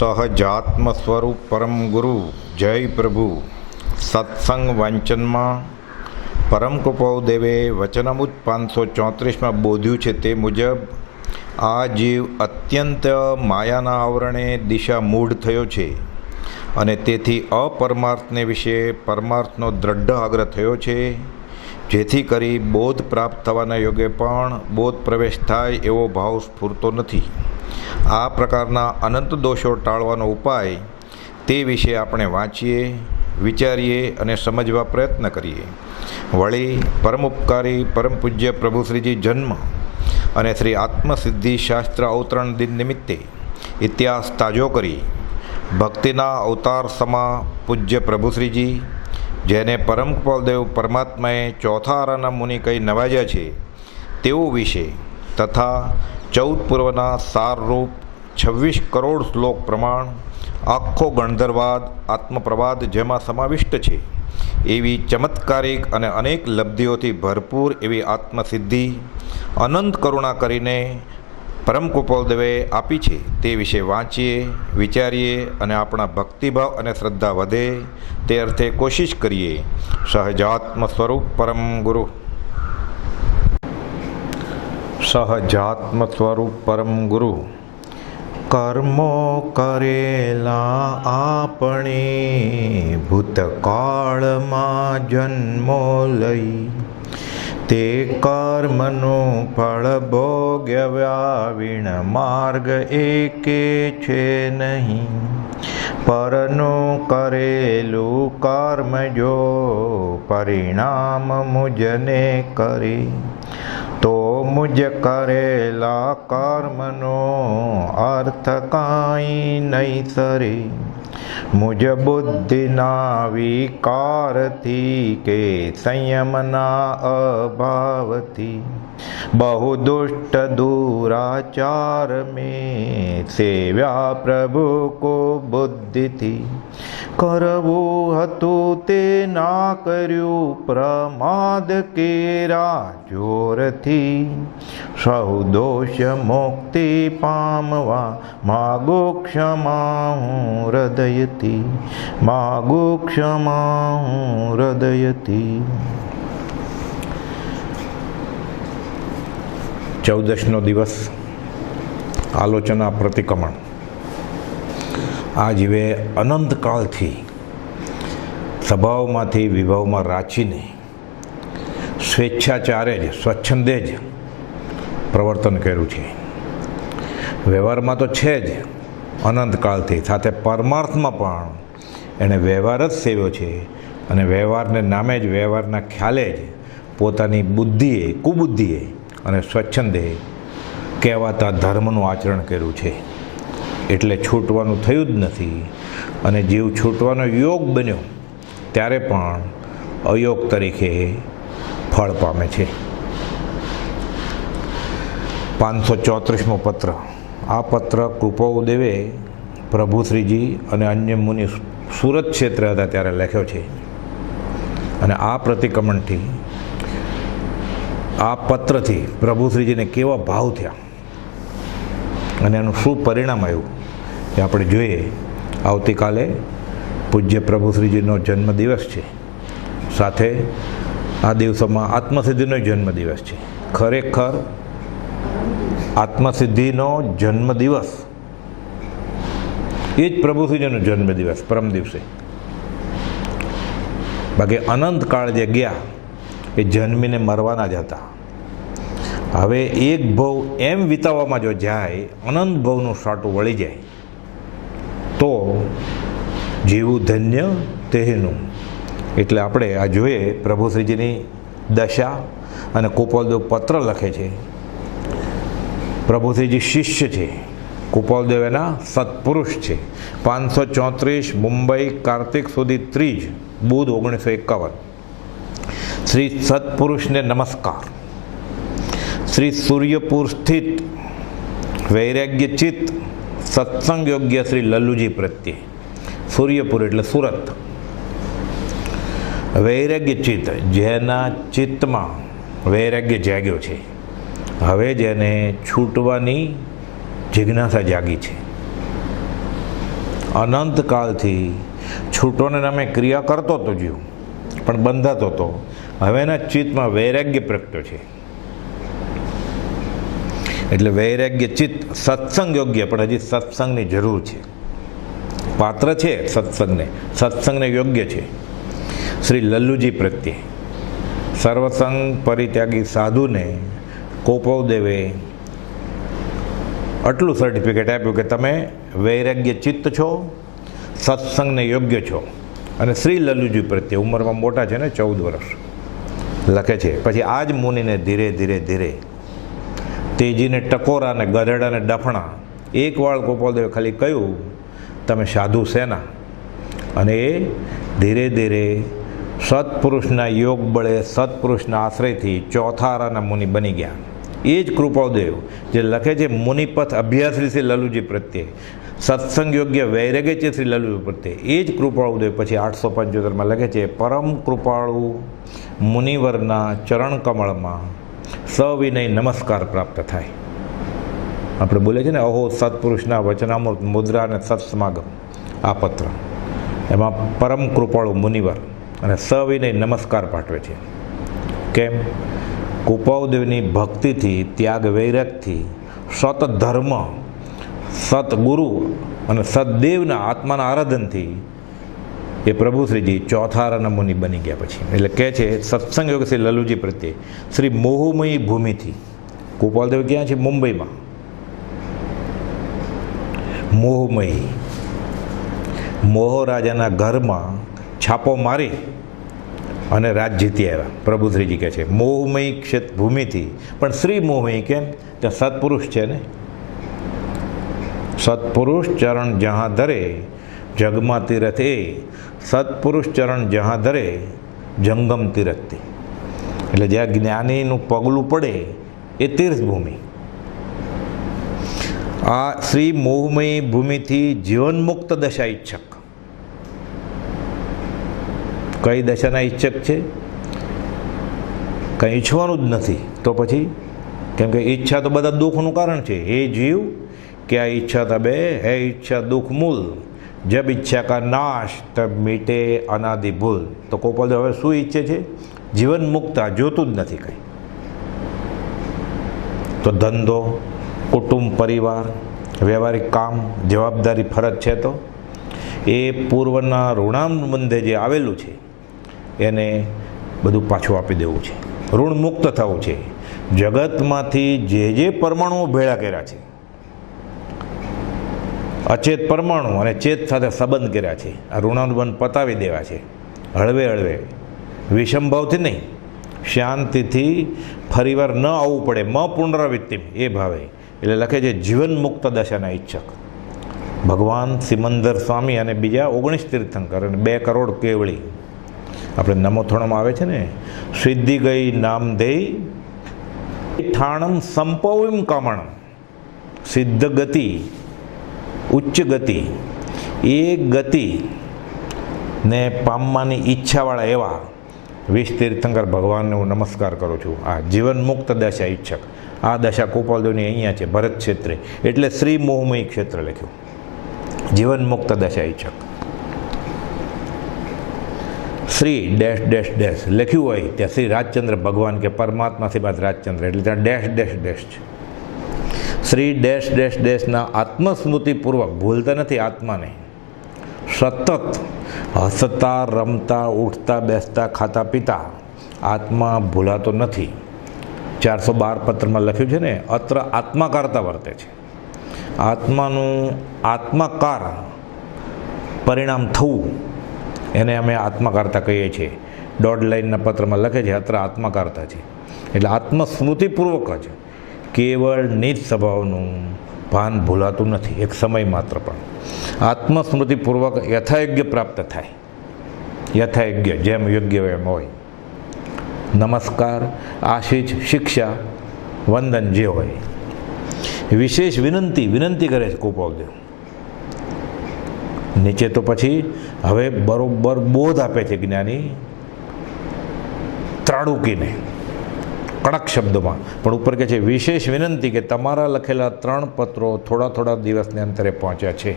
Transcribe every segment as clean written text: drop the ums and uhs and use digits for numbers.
સહજાત્મ સ્વરૂપ પરમ ગુરુ જય પ્રભુ. સત્સંગ વાંચનમાં પરમ કૃપાળુ દેવે વચનામૃત 534માં બોધ્યું છે તે મુજબ આ જીવ અત્યંત માયાના આવરણે દિશા મૂઢ થયો છે અને તેથી અપરમાર્થને વિશે પરમાર્થનો દ્રઢ આગ્રહ થયો છે, જેથી કરી બોધ પ્રાપ્ત થવાના યોગે પણ બોધ પ્રવેશ થાય એવો ભાવ સ્ફૂરતો નથી. આ પ્રકારના અનંત દોષો ટાળવાનો ઉપાય તે વિશે આપણે વાંચીએ, વિચારીએ અને સમજવા પ્રયત્ન કરીએ. વળી પરમ ઉપકારી પરમ પૂજ્ય પ્રભુ શ્રીજી જન્મ અને શ્રી આત્મસિદ્ધિ શાસ્ત્ર અવતરણ દિન નિમિત્તે ઇતિહાસ તાજો કરી ભક્તિના અવતાર સમા પૂજ્ય પ્રભુ શ્રીજી, જેને પરમ કૃપાળદેવ પરમાત્માએ ચોથા આરાના મુનિ કહી નવાજ્યા છે, તેઓ વિશે તથા 14 પૂર્વના સારરૂપ 26 કરોડ શ્લોક પ્રમાણ આખો ગણધરવાદ આત્મપ્રવાદ જેમાં સમાવિષ્ટ છે એવી ચમત્કારિક અને અનેક લબ્ધિઓથી ભરપૂર એવી આત્મસિદ્ધિ અનંત કરુણા કરીને પરમ કૃપાળદેવે આપી છે તે વિશે વાંચીએ, વિચારીએ અને આપણા ભક્તિભાવ અને શ્રદ્ધા વધે તે અર્થે કોશિશ કરીએ. સહજાત્મ સ્વરૂપ પરમ ગુરુ. સહજાત્મ સ્વરૂપ પરમ ગુરુ. કર્મો કરેલા આપણે ભૂતકાળમાં જન્મો લઈ, તે કર્મનું ફળ ભોગવ્યા વિણ માર્ગ એકે છે નહીં. પરનું કરેલું કર્મ જો પરિણામ મુજને કરે, તો મુજ કરેલા કર્મનો અર્થ કાંઈ નહીં સરે. મુજ બુદ્ધિના વિકારથી કે સંયમના અભાવથી બહુ દુષ્ટ દુરાચાર મેં સેવ્યા પ્રભુ કો બુદ્ધિથી. કરવું હતું તે ના કર્યું પ્રમાદ કેરા જોરથી. સહુ દોષ મુક્તિ પામવા માગો ક્ષમા હું હૃદયથી, માગો ક્ષમા હું હૃદયથી. 14નો દિવસ આલોચના પ્રતિક્રમણ. આ જીવે અનંતકાળથી સ્વભાવમાંથી વિભાવમાં રાચીને સ્વેચ્છાચારે જ સ્વચ્છંદે જ પ્રવર્તન કર્યું છે. વ્યવહારમાં તો છે જ અનંતકાળથી, સાથે પરમાર્થમાં પણ એણે વ્યવહાર જ સેવ્યો છે અને વ્યવહારને નામે જ વ્યવહારના ખ્યાલે જ પોતાની બુદ્ધિએ કુબુદ્ધિએ અને સ્વચ્છંદે કહેવાતા ધર્મનું આચરણ કર્યું છે. એટલે છૂટવાનું થયું જ નથી અને જીવ છૂટવાનો યોગ બન્યો ત્યારે પણ અયોગ તરીકે ફળ પામે છે. 534મો પત્ર. આ પત્ર કૃપાળુ દેવે પ્રભુ શ્રીજી અને અન્ય મુનિ સુરત ક્ષેત્રે હતા ત્યારે લખ્યો છે. અને આ પ્રતિક્રમણથી, આ પત્રથી પ્રભુ શ્રીજીને કેવા ભાવ થયા અને એનું શું પરિણામ આવ્યું એ આપણે જોઈએ. આવતીકાલે પૂજ્ય પ્રભુ શ્રીજીનો જન્મદિવસ છે, સાથે આ દિવસોમાં આત્મસિદ્ધિનો જન્મદિવસ છે. ખરેખર આત્મસિદ્ધિનો જન્મદિવસ એ જ પ્રભુ શ્રીજીનો જન્મદિવસ પરમ દિવસે. બાકી અનંતકાળ જે ગયા એ જન્મીને મરવાના જ હતા. હવે એક ભવ એમ વિતાવવામાં જો જાય, અનંત ભવનું સાટું વળી જાય તો જીવું ધન્ય તેનું. એટલે આપણે આ જોઈએ પ્રભુ શ્રીજીની દશા. અને કૃપાળદેવ પત્ર લખે છે. પ્રભુ શ્રીજી શિષ્ય છે, કૃપાળદેવ એના સત્પુરુષ છે. 534 મુંબઈ કાર્તિક સુધી 3 બુધ 1951. શ્રી સત્પુરુષને નમસ્કાર. શ્રી સૂર્યપુર સ્થિત વૈરાગ્ય ચિત્ત સત્સંગ યોગ્ય શ્રી લલ્લુજી પ્રત્યે. સૂર્યપુર એટલે સુરત. વૈરાગ્ય ચિત્ત, જેના ચિત્તમાં વૈરાગ્ય જાગ્યો છે, હવે જેને છૂટવાની જિજ્ઞાસા જાગી છે, અનંતકાળથી છૂટોને નામે ક્રિયા કરતો હતો જીવ, પણ બંધાતો હતો. હવે એના ચિત્તમાં વૈરાગ્ય પ્રગટ્યો છે. એટલે વૈરાગ્ય ચિત્ત સત્સંગ યોગ્ય, પણ હજી સત્સંગની જરૂર છે. પાત્ર છે સત્સંગને યોગ્ય છે. શ્રી લલ્લુજી પ્રત્યે સર્વસંગ પરિત્યાગી સાધુને કોપવદેવે આટલું સર્ટિફિકેટ આપ્યું કે તમે વૈરાગ્ય ચિત્ત છો, સત્સંગને યોગ્ય છો. અને શ્રી લલ્લુજી પ્રત્યે ઉંમરમાં મોટા છે ને, 14 વર્ષ લખે છે. પછી આ જ મુનિને ધીરે ધીરે ધીરે તેજીને ટકોરા ને ગધેડાને ડફણા એક વાળ ગોપાલદેવે ખાલી કહ્યું, તમે સાધુ સેના. અને એ ધીરે ધીરે સત્પુરુષના યોગ બળે, સત્પુરુષના આશ્રયથી ચોથારાના મુનિ બની ગયા. એ જ કૃપાદેવ જે લખે છે મુનિપથ અભ્યાસ શ્રી લલ્લુજી પ્રત્યે, સત્સંગ યોગ્ય વૈરાગ્ય છે શ્રી લલ્લુજી પ્રત્યે, એ જ કૃપાળુદેવ પછી 875માં લખે છે, પરમ કૃપાળુ મુનિવરના ચરણ કમળમાં સવિનય નમસ્કાર પ્રાપ્ત થાય. આપણે બોલે છે ને, અહો સત્પુરુષના વચનામૃત મુદ્રા અને સત્સમાગમ, આ પત્ર એમાં પરમ કૃપાળુ મુનિવર અને સવિનય નમસ્કાર પાઠવે છે. કેમ? કૃપાદેવની ભક્તિથી, ત્યાગ વૈરાગથી, સતધર્મ, સતગુરુ અને સદદેવના આત્માના આરાધનથી એ પ્રભુશ્રીજી ચોથારાના મુનિ બની ગયા. પછી એટલે કહે છે સત્સંગ યોગ શ્રી લલ્લુજી પ્રત્યે શ્રી મોહમયી ભૂમિથી. ગોપાલદેવ ક્યાં છે? મુંબઈમાં. મોહમયી મોહ રાજાના ઘરમાં છાપો મારી અને રાજ જીતી આવ્યા. પ્રભુશ્રીજી કહે છે મોહમયી ક્ષેત્ર ભૂમિથી. પણ શ્રી મોહમયી કેમ? ત્યાં સત્પુરુષ છે ને. સત્પુરુષ ચરણ જहाँ ધરે જગમાં તીરથ, એ સત્પુરુષ ચરણ જहाँ ધરે જંગમ તીરથ. એટલે જ્યાં જ્ઞાનીનું પગલું પડે એ તીર્થભૂમિ. આ શ્રી મોહમયી ભૂમિથી જીવનમુક્ત દશા ઈચ્છક. કઈ દશાના ઈચ્છક છે? કંઈ ઈચ્છવાનું જ નથી તો પછી, કેમ કે ઈચ્છા તો બધા દુઃખનું કારણ છે. હે જીવ क्या इच्छा तबे है इच्छा दुख मूल, जब इच्छा का नाश तब मीटे अनादि भूल. તો ગોપાલદેવ હવે શું ઈચ્છે છે? જીવન મુક્તા જોતું જ નથી કંઈ. તો ધંધો, કુટુંબ, પરિવાર, વ્યવહારિક કામ, જવાબદારી, ફરજ છે તો એ પૂર્વના ઋણાનુબંધે જે આવેલું છે એને બધું પાછું આપી દેવું છે. ઋણ મુક્ત થવું છે. જગતમાંથી જે પરમાણુઓ ભેળા કર્યા છે, અચેત પરમાણુ અને ચેત સાથે સંબંધ કર્યા છે, આ ઋણાનુબંધ પતાવી દેવા છે. હળવે હળવે, વિષમભાવથી નહીં, શાંતિથી ફરીવાર ન આવવું પડે, પુનરાવૃત્તિ એ ભાવે. એટલે લખે છે જીવન મુક્ત દશાના ઈચ્છક ભગવાન સિમંદર સ્વામી અને બીજા 19 તીર્થંકર અને 2 કરોડ કેવળી. આપણે નમોથોણમાં આવે છે ને, સિદ્ધિ ગઈ નામધેય ઠાણમ સંપવિમ કામણમ. સિદ્ધ ગતિ, ઉચ્ચ ગતિ, એ ગતિ ને પામવાની ઈચ્છાવાળા એવા 20 તીર્થંકર ભગવાનને હું નમસ્કાર કરું છું. આ જીવન મુક્ત દશા ઈચ્છક. આ દશા ગોપાલદેવની અહીંયા છે, ભરત ક્ષેત્રે. એટલે શ્રી મોહમયી ક્ષેત્ર લખ્યું, જીવન મુક્ત દશા ઈચ્છક. શ્રી ડેશ ડેશ ડેશ લખ્યું હોય ત્યાં શ્રી રાજચંદ્ર ભગવાન કે પરમાત્માથી બાદ રાજચંદ્ર, એટલે ત્યાં ડેશ ડેશ ડેશ છે. શ્રી ડેશ ડેશ ડેશના આત્મસ્મૃતિપૂર્વક, ભૂલતા નથી આત્માને, સતત હસતા, રમતા, ઉઠતા, બેસતા, ખાતા, પીતા આત્મા ભૂલાતો નથી. 412 પત્રમાં લખ્યું છે ને, અત્ર આત્માકારતા વર્તે છે. આત્માનું આત્માકાર પરિણામ થવું એને અમે આત્માકારતા કહીએ છીએ. 1.5 લાઈનના પત્રમાં લખે છે અત્ર આત્માકારતા છે. એટલે આત્મસ્મૃતિપૂર્વક જ કેવળ નિજ સ્વભાવનું ભાન ભૂલાતું નથી એક સમય માત્ર પણ. આત્મસ્મૃતિપૂર્વક યથાયોગ્ય પ્રાપ્ત થાય. યથાયોગ્ય, જેમ યોગ્ય એમ હોય. નમસ્કાર, આશીષ, શિક્ષા, વંદન જે હોય. વિશેષ વિનંતી કરે છે ગોપાલદેવ. નીચે તો પછી હવે બરોબર બોધ આપે છે જ્ઞાની ત્રાડુકીને, કડક શબ્દોમાં. પણ ઉપર કહે છે વિશેષ વિનંતી કે તમારા લખેલા 3 પત્રો થોડા દિવસને અંતરે પહોંચ્યા છે.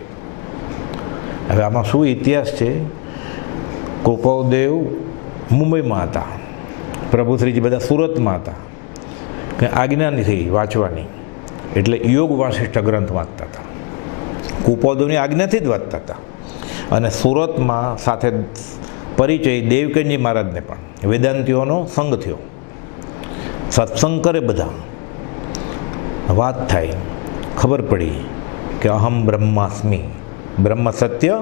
હવે આમાં શું ઇતિહાસ છે? કૃપાળુદેવ મુંબઈમાં હતા, પ્રભુશ્રીજી બધા સુરતમાં હતા, કંઈ આજ્ઞા નથી વાંચવાની, એટલે યોગ વાસિષ્ઠ ગ્રંથ વાંચતા હતા. કૃપાળુદેવની આજ્ઞાથી જ વાંચતા હતા. અને સુરતમાં સાથે પરિચય દેવકનજી મહારાજને પણ વેદાંતિઓનો સંઘ થયો. સત્સંગ કરે, બધા વાત થાય, ખબર પડી કે અહમ બ્રહ્માસ્મિ, બ્રહ્મ સત્ય,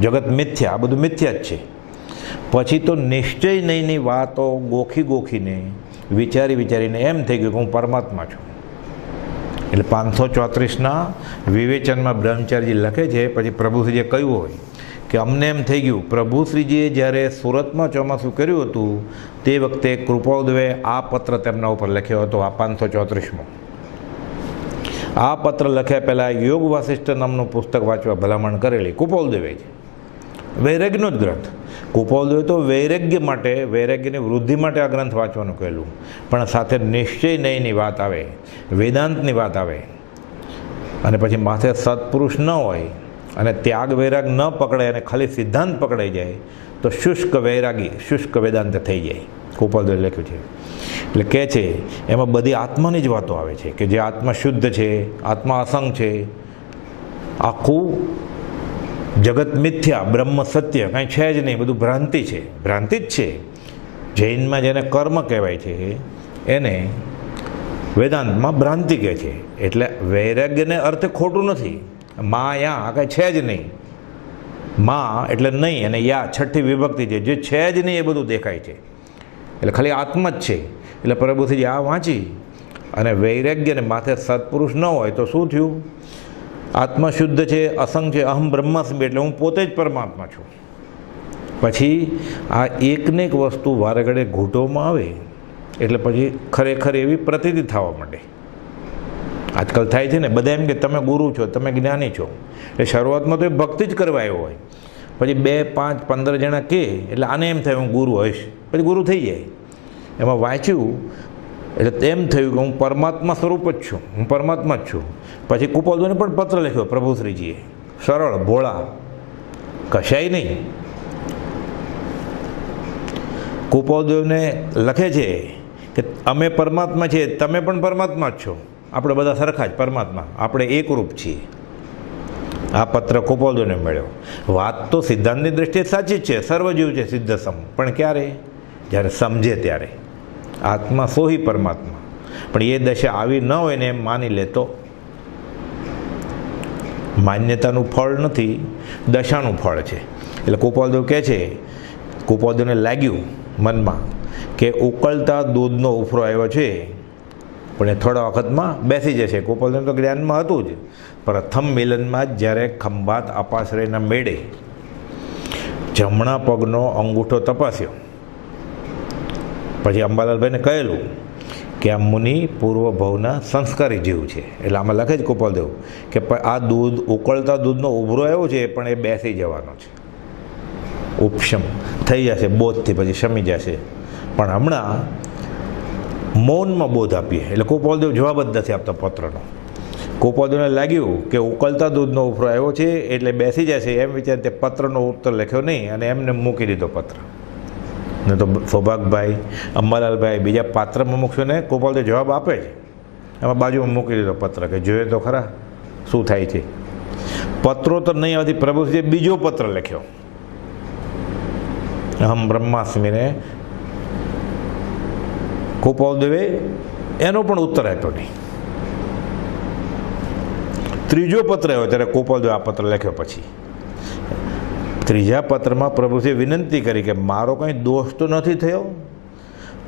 જગત મિથ્યા, આ બધું મિથ્યા જ છે. પછી તો નિશ્ચય નહીંની વાતો ગોખીને વિચારીને એમ થઈ ગયું કે હું પરમાત્મા છું. એટલે 534ના વિવેચનમાં બ્રહ્મચારીજી લખે છે, પછી પ્રભુશ્રીજીએ કહ્યું હોય કે અમને એમ થઈ ગયું, પ્રભુશ્રીજીએ જ્યારે સુરતમાં ચોમાસું કર્યું હતું તે વખતે કૃપાળુદેવે આ પત્ર તેમના ઉપર લખ્યો હતો, આ 534માં. આ પત્ર લખ્યા પહેલાં યોગ વાસિષ્ઠ નામનું પુસ્તક વાંચવા ભલામણ કરેલી કૃપાળુદેવે છે. વૈરાગ્યનો જ ગ્રંથ. કૃપાળુદેવે તો વૈરાગ્ય માટે, વૈરાગ્યની વૃદ્ધિ માટે આ ગ્રંથ વાંચવાનું કહેલું, પણ સાથે નિશ્ચય નહીંની વાત આવે, વેદાંતની વાત આવે, અને પછી માથે સત્પુરુષ ન હોય અને ત્યાગ વૈરાગ ન પકડાય અને ખાલી સિદ્ધાંત પકડાઈ જાય તો શુષ્ક વૈરાગી, શુષ્ક વેદાંત થઈ જાય. કૃપાળુદેવે લખ્યું છે. એટલે કહે છે એમાં બધી આત્માની જ વાતો આવે છે કે જે આત્મા શુદ્ધ છે, આત્મા અસંગ છે, આખું જગત મિથ્યા, બ્રહ્મ સત્ય કાંઈ છે જ નહીં, બધું ભ્રાંતિ છે, ભ્રાંતિ જ છે. જૈનમાં જેને કર્મ કહેવાય છે એને વેદાંતમાં ભ્રાંતિ કહે છે. એટલે વૈરાગ્યને અર્થે ખોટું નથી. મા યા આ કાંઈ છે જ નહીં. મા એટલે નહીં અને યા છઠ્ઠી વિભક્તિ છે, જે છે જ નહીં એ બધું દેખાય છે, એટલે ખાલી આત્મા જ છે. એટલે પ્રભુશ્રીજી આ વાંચી અને વૈરાગ્યને માથે સત્પુરુષ ન હોય તો શું થયું? આત્મા શુદ્ધ છે, અસંગ છે, અહમ બ્રહ્માસ્મિ, એટલે હું પોતે જ પરમાત્મા છું. પછી આ એકને એક વસ્તુ વારે ઘડે ઘૂંટોમાં આવે એટલે પછી ખરેખર એવી પ્રતીતિ થવા માંડે. આજકાલ થાય છે ને, બધા એમ કે તમે ગુરુ છો, તમે જ્ઞાની છો. એટલે શરૂઆતમાં તો એ ભક્તિ જ કરવા આવ્યો હોય, પછી 2, 5, 15 જણા કહે એટલે આને એમ થાય હું ગુરુ હોઈશ, પછી ગુરુ થઈ જાય. એમાં વાંચ્યું એટલે એમ થયું કે હું પરમાત્મા સ્વરૂપ જ છું, હું પરમાત્મા જ છું. પછી કૃપાળુદેવને પણ પત્ર લખ્યો પ્રભુશ્રીજીએ, સરળ ભોળા, કશાય નહીં. કૃપાળુદેવને લખે છે કે અમે પરમાત્મા છીએ, તમે પણ પરમાત્મા જ છો, આપણે બધા સરખા જ પરમાત્મા, આપણે એકરૂપ છીએ. આ પત્ર કૃપાળુદેવને મળ્યો. વાત તો સિદ્ધાંતની દ્રષ્ટિએ સાચી જ છે, સર્વજીવ છે સિદ્ધસમ, પણ ક્યારે? જ્યારે સમજે ત્યારે. આત્મા સોહી પરમાત્મા, પણ એ દશા આવી ન હોય ને એમ માની લે તો માન્યતાનું ફળ નથી, દશાનું ફળ છે. એટલે કૃપાળુદેવ કહે છે, કૃપાળુદેવને લાગ્યું મનમાં કે ઉકળતા દૂધનો ઉફરો આવ્યો છે, પણ એ થોડા વખતમાં બેસી જશે. કૃપાળુદેવ તો જ્ઞાનમાં હતું જ. પ્રથમ મિલનમાં જ જ્યારે ખંભાત અપાશ્રયના મેળે જમણા પગનો અંગૂઠો તપાસ્યો, પછી અંબાલાલભાઈને કહેલું કે આ મુનિ પૂર્વ ભવના સંસ્કારી જીવ છે. એટલે આમાં લખે જ કૃપાળુદેવ કે આ દૂધ, ઉકળતા દૂધનો ઉભરો આવ્યો છે, પણ એ બેસી જવાનો છે, ઉપશમ થઈ જશે બોધથી, પછી શમી જશે. પણ હમણાં મૌનમાં બોધ આપીએ. એટલે કૃપાળુદેવ જવાબ જ નથી આપતા પત્રનો. કૃપાળુદેવને લાગ્યું કે ઉકળતા દૂધનો ઉફરો આવ્યો છે એટલે બેસી જશે, એમ વિચાર તે પત્રનો ઉત્તર લખ્યો નહીં અને એમને મૂકી દીધો પત્ર. ને તો સૌભાગભાઈ, અંબાલાલભાઈ, બીજા પાત્ર મુમુક્ષુને કૃપાળુદેવ જવાબ આપે છે, એમાં બાજુમાં મૂકી દીધો પત્ર કે જોઈએ તો ખરા શું થાય છે. પત્રો તો નહીં આવતી, પ્રભુજીએ બીજો પત્ર લખ્યો અહમ બ્રહ્માસ્મિને. કૃપાળુદેવે એનો પણ ઉત્તર આપ્યો નહીં. ત્રીજો પત્ર આવ્યો ત્યારે કૃપાળુદેવે આ પત્ર લખ્યો. પછી ત્રીજા પત્રમાં પ્રભુજીએ વિનંતી કરી કે મારો કંઈ દોષ તો નથી થયો,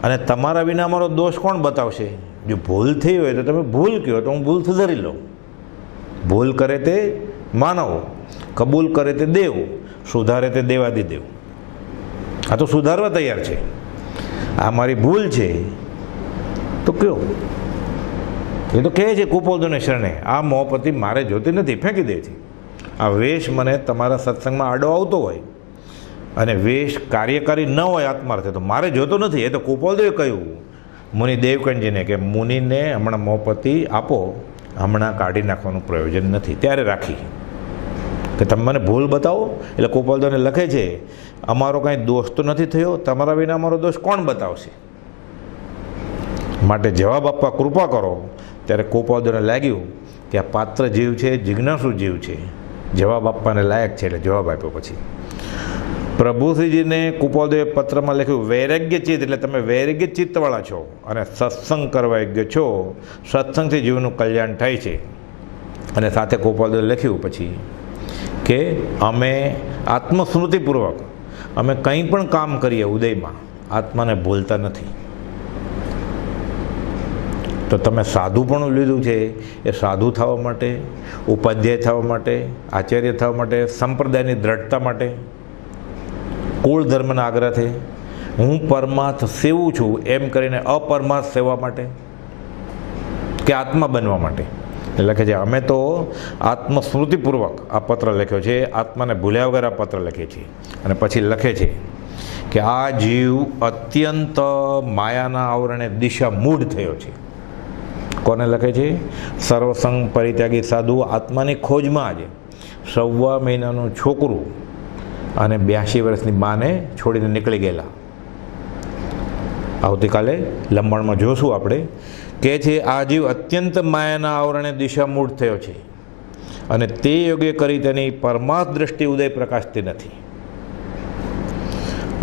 અને તમારા વિના મારો દોષ કોણ બતાવશે? જો ભૂલ થઈ હોય તો તમે ભૂલ કહો તો હું ભૂલ સુધારી લઉં. ભૂલ કરે તે માનવ, કબૂલ કરે તે દેવ, સુધારે તે દેવાદિદેવ. આ તો સુધારવા તૈયાર છે. આ મારી ભૂલ છે તો કયો? એ તો કહે છે કૃપાળુદેવને શરણે, આ મોહપતિ મારે જોતી નથી, ફેંકી દે છે. આ વેશ મને તમારા સત્સંગમાં આડો આવતો હોય અને વેશ કાર્યકારી ન હોય આત્માર્થે તો મારે જોતો નથી. એ તો કૃપાળુદેવે કહ્યું મુનિ દેવકનજીને કે મુનિને હમણાં મોહપતિ આપો, હમણાં કાઢી નાખવાનું પ્રયોજન નથી, ત્યારે રાખી. કે તમે મને ભૂલ બતાવો. એટલે કોપાલદેવને લખે છે, અમારો કાંઈ દોષ તો નથી થયો, તમારા વિના અમારો દોષ કોણ બતાવશે? માટે જવાબ આપવા કૃપા કરો. ત્યારે કોપાલદેવને લાગ્યું કે આ પાત્ર જીવ છે, જિજ્ઞાસુ જીવ છે, જવાબ આપવાને લાયક છે, એટલે જવાબ આપ્યો. પછી પ્રભુશ્રીજીને કૃપાલદેવે પત્રમાં લખ્યું, વૈરાગ્ય ચિત્ત, એટલે તમે વૈરાગ્ય ચિત્તવાળા છો અને સત્સંગ કરવા યોગ્ય છો, સત્સંગથી જીવનું કલ્યાણ થાય છે. અને સાથે કૃપાલદેવે લખ્યું પછી કે અમે આત્મસ્મૃતિપૂર્વક અમે કંઈ પણ કામ કરીએ ઉદયમાં આત્માને ભૂલતા નથી. તો તમે સાધુ પણ લીધું છે, એ સાધુ થવા માટે, ઉપાધ્યાય થવા માટે, આચાર્ય થવા માટે, સંપ્રદાયની દ્રઢતા માટે, કુળ ધર્મના આગ્રહથી, હું પરમાર્થ સેવું છું એમ કરીને અપરમાર્થ સેવા માટે, કે આત્મા બનવા માટે. એ લખે છે અમે તો આત્મસ્મૃતિપૂર્વક આ પત્ર લખ્યો છે, આત્માને ભૂલ્યા વગર આ પત્ર લખે છે. અને પછી લખે છે કે આ જીવ અત્યંત માયાના આવરણે દિશા મૂઢ થયો છે. કોને લખે છે? સર્વસંગ પરિત્યાગી સાધુ આત્માની ખોજમાં જ 1.25 મહિનાનું છોકરું અને 82 વર્ષની માને છોડીને નીકળી ગયેલા. આવતીકાલે લંબાણમાં જોશું આપણે. કે છે આ જીવ અત્યંત માયાના આવરણે દિશામૂઢ થયો છે અને તે યોગ્ય કરી તેની પરમાર્થ દ્રષ્ટિ ઉદય પ્રકાશતી નથી.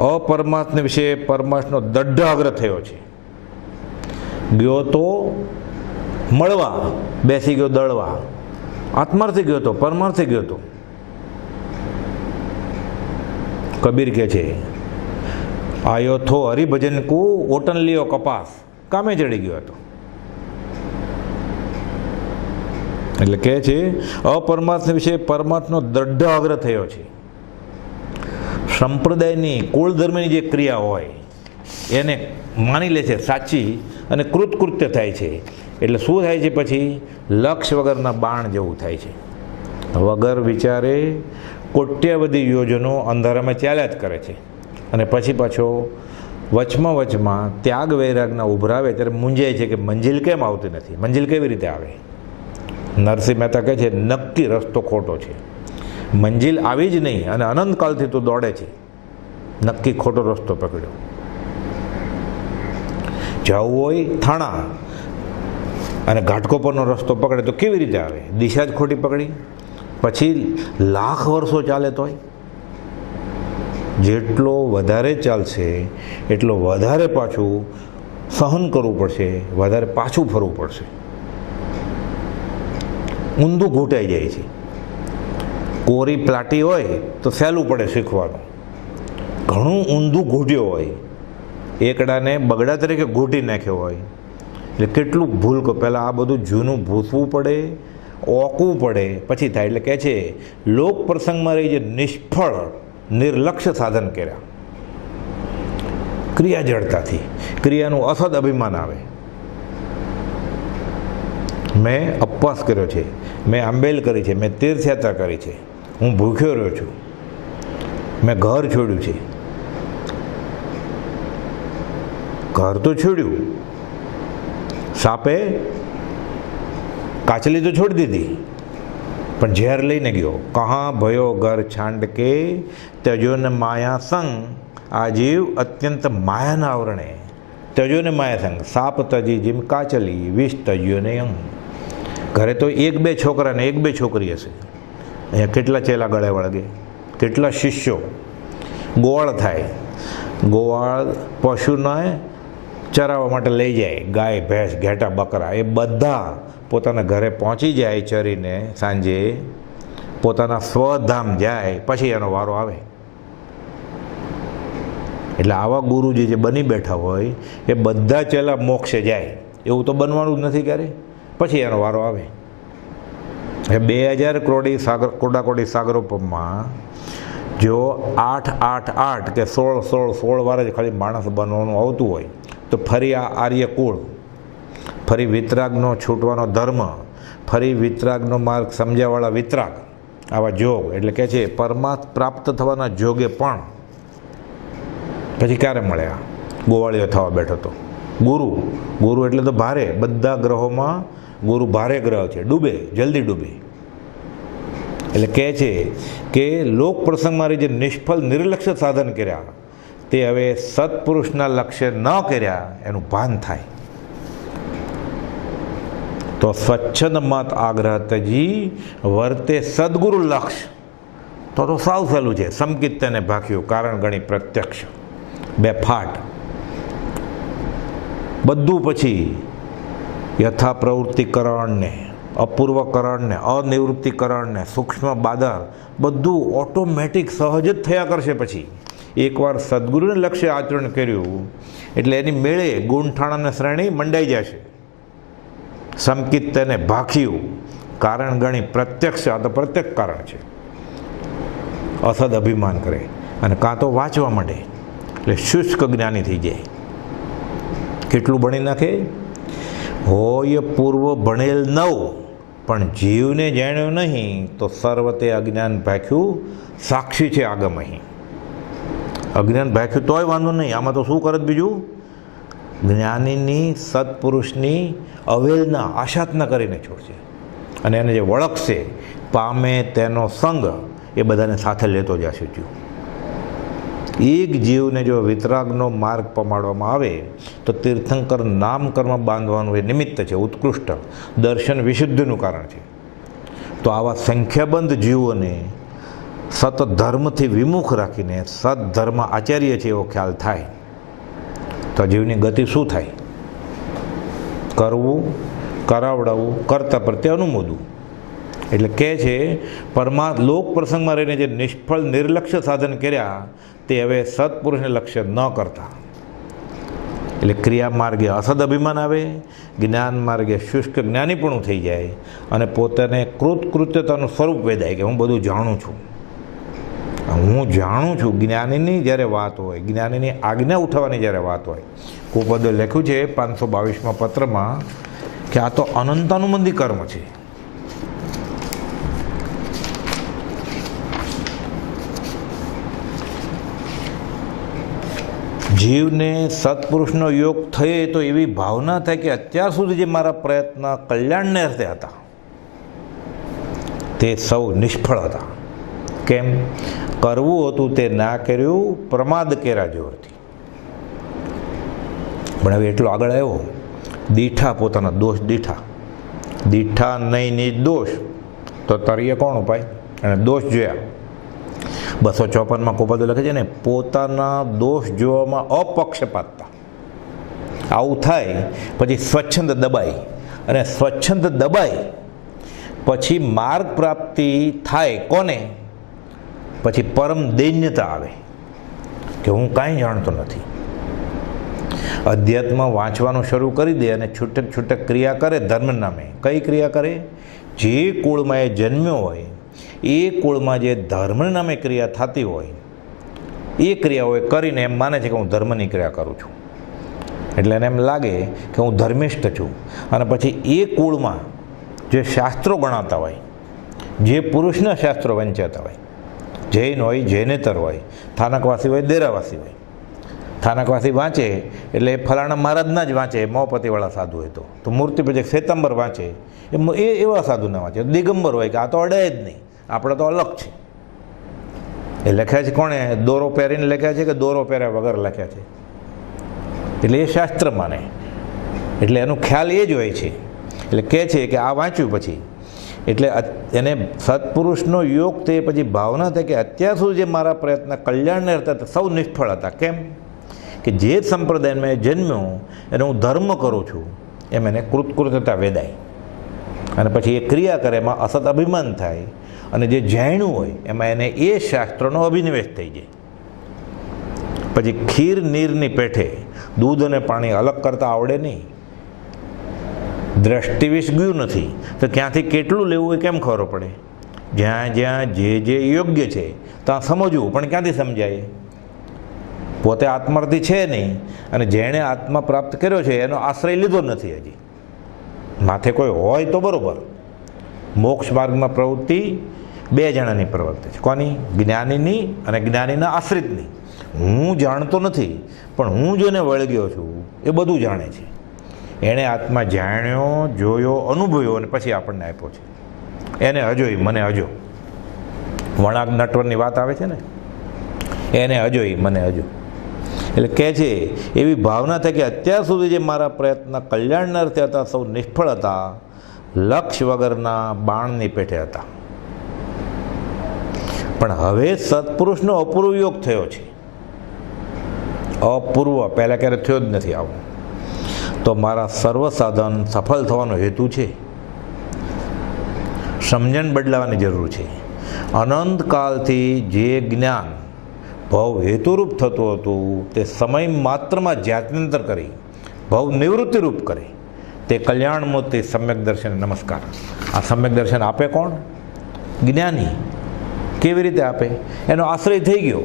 અપરમાર્થને વિશે પરમાર્થનો દઢ આગ્રહ થયો છે. ગયો તો મળવા, બેસી ગયો દળવા. આત્માર્થી ગયો તો, પરમાર્થે ગયો તો. કબીર કહે છે, આયો થો હરિભજન કો ઓટન લિયો કપાસ, કામે ચડી ગયો હતો. એટલે કહે છે અપરમાર્થ વિશે પરમાર્થનો દૃઢ આગ્રહ થયો છે. સંપ્રદાયની કુળ ધર્મની જે ક્રિયા હોય એને માની લે છે સાચી અને કૃતકૃત્ય થાય છે. એટલે શું થાય છે? પછી લક્ષ વગરના બાણ જેવું થાય છે. વગર વિચારે કોટ્યાવધી યોજનો અંધારામાં ચાલ્યા જ કરે છે. અને પછી પાછો વચમાં ત્યાગ વૈરાગના ઉભરાવે ત્યારે મૂંઝાય છે કે મંજિલ કેમ આવતી નથી, મંજિલ કેવી રીતે આવે? નરસિંહ મહેતા કહે છે નક્કી રસ્તો ખોટો છે, મંજિલ આવી જ નહીં અને અનંતકાલથી તું દોડે છે, નક્કી ખોટો રસ્તો પકડ્યો. જવું હોય થાણા અને ઘાટકોપરનો રસ્તો પકડે તો કેવી રીતે આવે? દિશા જ ખોટી પકડી. પછી લાખ વર્ષો ચાલે તોય જેટલો વધારે ચાલશે એટલો વધારે પાછું સહન કરવું પડશે, વધારે પાછું ફરવું પડશે. ઊંધું ઘૂંટાઈ જાય છે. કોરી પ્લાટી હોય તો સહેલું પડે શીખવાનું. ઘણું ઊંધું ઘૂંટ્યો હોય, એકડાને બગડા તરીકે ઘૂંટી નાખ્યો હોય, એટલે કેટલું ભૂલ કહો. પહેલાં આ બધું જૂનું ભૂસવું પડે, ઓકવું પડે, પછી થાય. એટલે કહે છે લોક પ્રસંગમાં રહી જે નિષ્ફળ નિર્લક્ષ્ય સાધન કર્યા, ક્રિયા જડતાથી ક્રિયાનું અસદ અભિમાન આવે. મેં ઉપવાસ કર્યો છે, મેં આંબેલ કરી છે, મેં તીર્થયાત્રા કરી છે, હું ભૂખ્યો રહ્યો છું, મેં ઘર છોડ્યું છે. ઘર તો છોડ્યું, સાપે કાચલી તો છોડી દીધી, પણ ઝેર લઈને ગયો. કહા ભયો ઘર છાંડ કે ત્યજોને માયા સંગ, આ જીવ અત્યંત માયાના આવરણે, ત્યજોને માયા સંગ, સાપ તજી જીમ કાચલી, વિષ તજ્યોને અંગ. ઘરે તો 1-2 છોકરા ને 1-2 છોકરી હશે. અહીંયા કેટલા ચેલા ગળે વળગે, કેટલા શિષ્યો. ગોવાળ થાય, ગોવાળ પશુને ચરાવવા માટે લઈ જાય, ગાય ભેંસ ઘેટા બકરા, એ બધા પોતાના ઘરે પહોંચી જાય ચરીને, સાંજે પોતાના સ્વધામ જાય, પછી એનો વારો આવે. એટલે આવા ગુરુજી જે બની બેઠા હોય એ બધા ચેલા મોક્ષે જાય. એવું તો બનવાનું જ નથી ક્યારે, પછી એનો વારો આવે. એ 2000 કોડાકોડી સાગરોપમમાં જો 8-8-8 કે 16-16 વાર જ ખાલી માણસ બનવાનું આવતું હોય તો ફરી આ આર્ય કુળ, ફરી વિતરાગનો છૂટવાનો ધર્મ, ફરી વિતરાગનો માર્ગ સમજ્યાવાળા વિતરાગ, આવા જોગ. એટલે કહે છે પરમાર્થ પ્રાપ્ત થવાના જોગે પણ પછી ક્યારે મળ્યા? ગોવાળીઓ થવા બેઠો તો ગુરુ એટલે તો ભારે. બધા ગ્રહોમાં ગુરુ ભારે ગ્રહ છે, ડૂબે, જલ્દી ડૂબે. એટલે કહે છે કે લોક પ્રસંગમાં જે નિષ્ફળ નિર્લક્ષ્ય સાધન કર્યા તે હવે સત્પુરુષના લક્ષ્ય ન કર્યા એનું ભાન થાય તો સ્વચ્છંદ મત આગ્રહ તજી વર્તે સદગુરુ લક્ષ્ય તો સાવ સહેલું છે. સમકિત તેને ભાખ્યું કારણ ગણી પ્રત્યક્ષ બે ફાટ બધું પછી યથા પ્રવૃત્તિકરણને અપૂર્વકરણને અનિવૃત્તિકરણને સૂક્ષ્મ બાદર બધું ઓટોમેટિક સહજ જ થયા કરશે. પછી એકવાર સદગુરુને લક્ષ્ય આચરણ કર્યું એટલે એની મેળે ગુણઠાણ અને શ્રેણી મંડાઈ જશે. સમકિત તેને ભાખ્યું કારણ ગણી પ્રત્યક્ષ આ તો પ્રત્યક્ષ કારણ છે. અસદ અભિમાન કરે અને કાં તો વાંચવા માંડે એટલે શુષ્ક જ્ઞાની થઈ જાય. કેટલું ભણી નાખે? હોય પૂર્વ ભણેલ નવ પણ જીવને જાણ્યો નહીં તો સર્વતે અજ્ઞાન ભાખ્યું સાક્ષી છે આગમ અહીં. અજ્ઞાન ભાખ્યું તોય વાંધો નહીં, આમાં તો શું કરે બીજું? જ્ઞાનીની સત્પુરુષની અવેલના આશાતના કરીને છોડશે અને એને જે વળગશે પામે તેનો સંગ એ બધાને સાથે લેતો જશે. એક જીવને જો વિતરાગનો માર્ગ પમાડવામાં આવે તો તીર્થંકર નામકર્મ બાંધવાનું એ નિમિત્ત છે, ઉત્કૃષ્ટ દર્શન વિશુદ્ધિનું કારણ છે. તો આવા સંખ્યાબંધ જીવોને સતધર્મથી વિમુખ રાખીને સદધર્મ આચાર્ય છે એવો ખ્યાલ થાય તો જીવની ગતિ શું થાય? કરવું, કરાવડાવવું, કરતા પ્રત્યે અનુમોદવું. એટલે કહે છે લોક પ્રસંગમાં રહીને જે નિષ્ફળ નિર્લક્ષ્ય સાધન કર્યા તે હવે સત્પુરુષને લક્ષ્ય ન કરતા. એટલે ક્રિયા માર્ગે અસદ અભિમાન આવે, જ્ઞાન માર્ગે શુષ્ક જ્ઞાનીપણું થઈ જાય અને પોતાને કૃતકૃત્યતાનું સ્વરૂપ વેદાય કે હું બધું જાણું છું. હું જાણું છું. જ્ઞાનીની જ્યારે વાત હોય, જ્ઞાનીની આજ્ઞા ઉઠાવવાની જ્યારે વાત હોય, કુપદે લખ્યું છે 522માં પત્રમાં કે આ તો અનંતાનુબંધી કર્મ છે. જીવને સત્પુરુષનો યોગ થયે તો એવી ભાવના થાય કે અત્યાર સુધી જે મારા પ્રયત્ન કલ્યાણને અર્થે હતા તે સૌ નિષ્ફળ હતા. કેમ? કરવું હતું તે ના કર્યું, પ્રમાદ કર્યા જોરથી. પણ હવે એટલો આગળ આવ્યો, દીઠા પોતાના દોષ દીઠા નહીં ની દોષ તો તરીએ કોણ ઉપાય? અને દોષ જોયા. 254માં કોપાદો લખે છે ને, પોતાના દોષ જોવામાં અપક્ષપાતતા. આવું થાય પછી સ્વચ્છંદ દબાય અને સ્વચ્છંદ દબાય પછી માર્ગ પ્રાપ્તિ થાય કોને? પછી પરમ દૈન્યતા આવે કે હું કાંઈ જાણતો નથી. અધ્યાત્મ વાંચવાનું શરૂ કરી દે અને છૂટક છૂટક ક્રિયા કરે ધર્મ નામે. કઈ ક્રિયા કરે? જે કુળમાં એ જન્મ્યો હોય એ કુળમાં જે ધર્મ નામે ક્રિયા થતી હોય એ ક્રિયાઓ કરીને એમ માને છે કે હું ધર્મની ક્રિયા કરું છું. એટલે એને એમ લાગે કે હું ધર્મિષ્ઠ છું. અને પછી એ કુળમાં જે શાસ્ત્રો ગણાતા હોય, જે પુરુષના શાસ્ત્રો વંચાતા હોય, જૈન હોય, જૈનેતર હોય, સ્થાનકવાસી હોય, દેરાવાસી હોય. સ્થાનકવાસી વાંચે એટલે ફલાણા મહારાજના જ વાંચે, મોપતિવાળા સાધુ હોય તો મૂર્તિ પછી શ્વેતાંબર વાંચે એ એવા સાધુ ના વાંચે. દિગંબર હોય કે આ તો અડાય જ નહીં, આપણે તો અલગ છે. એ લખ્યા છે કોણે? દોરો પહેરીને લખ્યા છે કે દોરો પહેર્યા વગર લખ્યા છે? એટલે એ શાસ્ત્ર માને, એટલે એનો ખ્યાલ એ જ હોય છે. એટલે કહે છે કે આ વાંચ્યું પછી એટલે એને સત્પુરુષનો યોગ તે પછી ભાવના થાય કે અત્યાર સુધી જે મારા પ્રયત્ન કલ્યાણને હતા સૌ નિષ્ફળ હતા. કેમ? કે જે સંપ્રદાયમાં જન્મ્યો એને હું ધર્મ કરું છું એમ એને કૃતકૃત્યતા વેદાય અને પછી એ ક્રિયા કરે એમાં અસત અભિમાન થાય અને જે જાણ્યું હોય એમાં એને એ શાસ્ત્રનો અભિનિવેશ થઈ જાય. પછી ખીર નીરની પેઠે દૂધ અને પાણી અલગ કરતાં આવડે નહીં. દ્રષ્ટિવિષ ગયું નથી તો ક્યાંથી કેટલું લેવું એ કેમ ખબર પડે? જ્યાં જ્યાં જે યોગ્ય છે ત્યાં સમજવું, પણ ક્યાંથી સમજાય? પોતે આત્માર્થી છે નહીં અને જેણે આત્મા પ્રાપ્ત કર્યો છે એનો આશ્રય લીધો નથી હજી. માથે કોઈ હોય તો બરાબર. મોક્ષ માર્ગમાં પ્રવૃત્તિ બે જણાની પ્રવૃત્તિ છે. કોની? જ્ઞાનીની અને જ્ઞાનીના આશ્રિતની. હું જાણતો નથી પણ હું જેને વળગ્યો છું એ બધું જાણે છે. એણે આત્મા જાણ્યો, જોયો, અનુભવ્યો અને પછી આપણને આપ્યો છે. એને અજોય, મને અજો. વણાક નટવરની વાત આવે છે ને, એને હજો એ મને હજો. એટલે કહે છે એવી ભાવના થાય કે અત્યાર સુધી જે મારા પ્રયત્ન કલ્યાણના અર્થે હતા સૌ નિષ્ફળ હતા, લક્ષ્ય વગરના બાણની પેઠે હતા. પણ હવે સત્પુરુષનો અપૂર્વ યોગ થયો છે. અપૂર્વ પહેલાં ક્યારે થયો જ નથી આવો. તો મારા સર્વ સાધન સફળ થવાનો હેતુ છે. સમજણ બદલાવાની જરૂર છે. અનંતકાલથી જે જ્ઞાન ભવ હેતુરૂપ થતું હતું તે સમય માત્રમાં જાત્યંતર કરી ભવ નિવૃત્તિરૂપ કરે તે કલ્યાણમૂર્તિ સમ્યક દર્શન. નમસ્કાર. આ સમ્યક દર્શન આપે કોણ? જ્ઞાની. કેવી રીતે આપે? એનો આશ્રય થઈ ગયો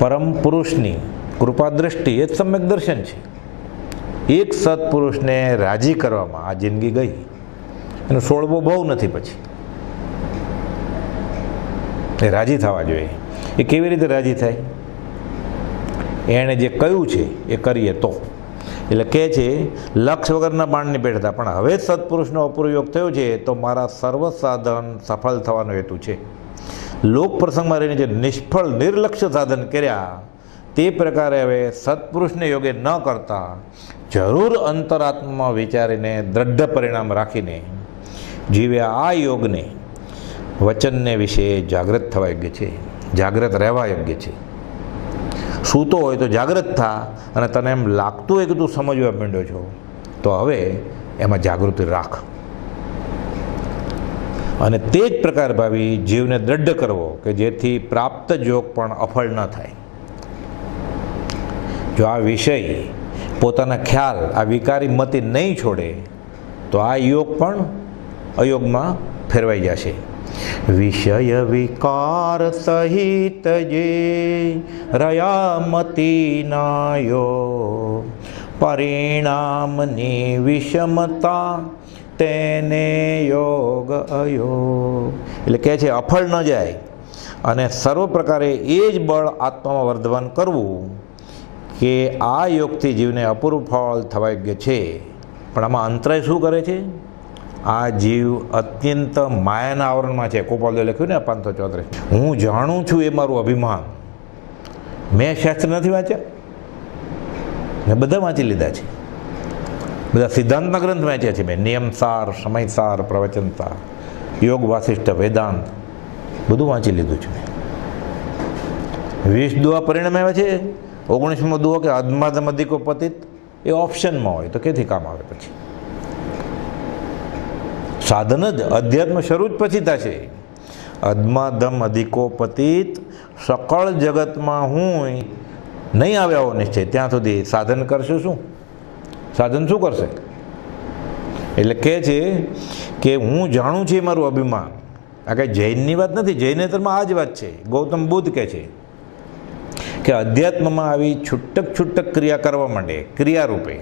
પરમ પુરુષની કૃપા દ્રષ્ટિ. એ જ સમ્યક દર્શન છે. એક સત્પુરુષને રાજી કરવામાં આ જિંદગી ગઈ. એનો 16મો બહુ નથી. પછી એ રાજી થવા જોઈએ. એ કેવી રીતે રાજી થાય? એણે જે કહ્યું છે એ કરીએ તો. એટલે કહે છે લક્ષ વગરના બાણની પેઠ હતા, પણ હવે સત્પુરુષનો અપૂર્વયોગ થયો છે તો મારા સર્વ સાધન સફળ થવાનો હેતુ છે. લોક પ્રસંગમાં રહીને જે નિષ્ફળ નિર્લક્ષ્ય સાધન કર્યા તે પ્રકારે હવે સત્પુરુષને યોગે ન કરતા જરૂર અંતરાત્મામાં વિચારીને દ્રઢ પરિણામ રાખીને જીવ્યા આ યોગને વચનને વિશે જાગૃત થવા યોગ્ય છે, જાગૃત રહેવા યોગ્ય છે. સૂતો હોય તો જાગૃત થા, અને તને એમ લાગતું હોય કે તું સમજવા માંડ્યો છો તો હવે એમાં જાગૃતિ રાખ. અને તે જ પ્રકાર ભાવી જીવને દ્રઢ કરવો કે જેથી પ્રાપ્ત જોગ પણ અફળ ન થાય. જો આ વિષય પોતાના ખ્યાલ આ વિકારી મતિ નહીં છોડે તો આ યોગ પણ અયોગમાં ફેરવાઈ જશે. વિષય વિકાર સહિત જે રયામતીના યોગ પરિણામની વિષમતા તેને યોગ અયોગ. એટલે કહે છે અફળ ન જાય અને સર્વ પ્રકારે એ જ બળ આત્મામાં વર્ધવાન કરવું કે આ યોગથી જીવને અપૂર્વ ફળ થવા યોગ્ય છે. પણ આમાં અંતરાય શું કરે છે? આ જીવ અત્યંત માયાના આવરણમાં છે. ગોપાલદેવે લખ્યું ને 534, હું જાણું છું એ મારું અભિમાન. મેં શાસ્ત્ર નથી વાંચ્યા, મેં બધા વાંચી લીધા છે. બધા સિદ્ધાંતના ગ્રંથ વાંચ્યા છે મેં. નિયમસાર, સમયસાર, પ્રવચનસાર, યોગ વાસિષ્ઠ, વેદાંત બધું વાંચી લીધું છે. 20 દુઆ પરિણામ આવ્યા છે. 19મો દુઆ કે અધમાધમ અધિકો પતિત એ ઓપ્શનમાં હોય તો ક્યાંથી કામ આવે? પછી સાધન જ અધ્યાત્મ શરૂ જ પછી થશે. અધમાધમ અધિકો પતિત સકળ જગતમાં હું નહીં આવ્યા હો નિશ્ચય ત્યાં સુધી સાધન કરશે શું? સાધન શું કરશે? એટલે કહે છે કે હું જાણું છું એ મારું અભિમાન. આ કંઈ જૈનની વાત નથી. જૈનેતરમાં આ જ વાત છે. ગૌતમ બુદ્ધ કહે છે કે અધ્યાત્મમાં આવી છૂટક ક્રિયા કરવા માંડે, ક્રિયારૂપે,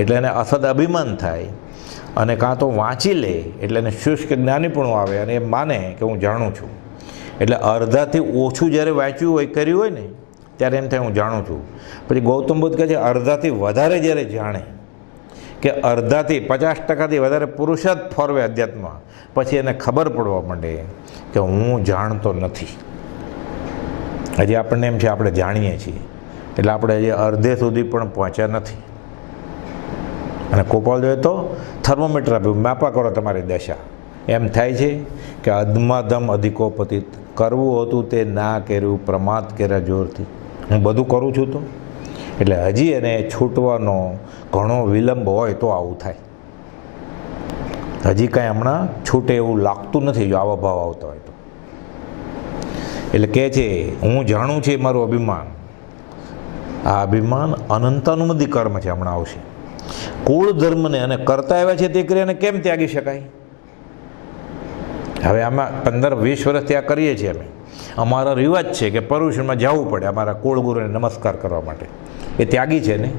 એટલે એને અસદ અભિમાન થાય. અને કાં તો વાંચી લે એટલે એને શુષ્ક જ્ઞાનીપણું આવે અને એ માને કે હું જાણું છું. એટલે અડધાથી ઓછું જ્યારે વાંચ્યું હોય, કર્યું હોય ને ત્યારે એમ થાય હું જાણું છું. પછી ગૌતમ બુદ્ધ કહે છે અડધાથી વધારે જ્યારે જાણે કે અડધાથી 50% વધારે પુરુષાર્થ ફરવે અધ્યાત્મમાં, પછી એને ખબર પડવા માંડે કે હું જાણતો નથી. હજી આપણને એમ છે આપણે જાણીએ છીએ, એટલે આપણે હજી અડધે સુધી પણ પહોંચ્યા નથી. અને ગોપાલદેવે તો થર્મોમીટર આપ્યું, માપા કરો તમારી દશા. એમ થાય છે કે અધમાધમ અધિકો પતિત કરવું હતું તે ના કર્યું, પ્રમાદ કર્યા જોરથી. હું બધું કરું છું તો એટલે હજી એને છૂટવાનો ઘણો વિલંબ હોય તો આવું થાય. હજી કાંઈ હમણાં છૂટે એવું લાગતું નથી જો આવા ભાવ આવતા હોય તો. એટલે કહે છે હું જાણું છું એ મારું અભિમાન. આ અભિમાન અનંતાનુમતિ કર્મ છે, હમણાં આવશે. કુળ ધર્મને અને કરતા આવ્યા છે તે ક્રિયાને કેમ ત્યાગી શકાય? હવે આમાં 15-20 વર્ષથી આ કરીએ છીએ અમે. અમારા રિવાજ છે કે પર્યુષણમાં જવું પડે અમારા કુળગુરુને નમસ્કાર કરવા માટે. એ ત્યાગી છે ને,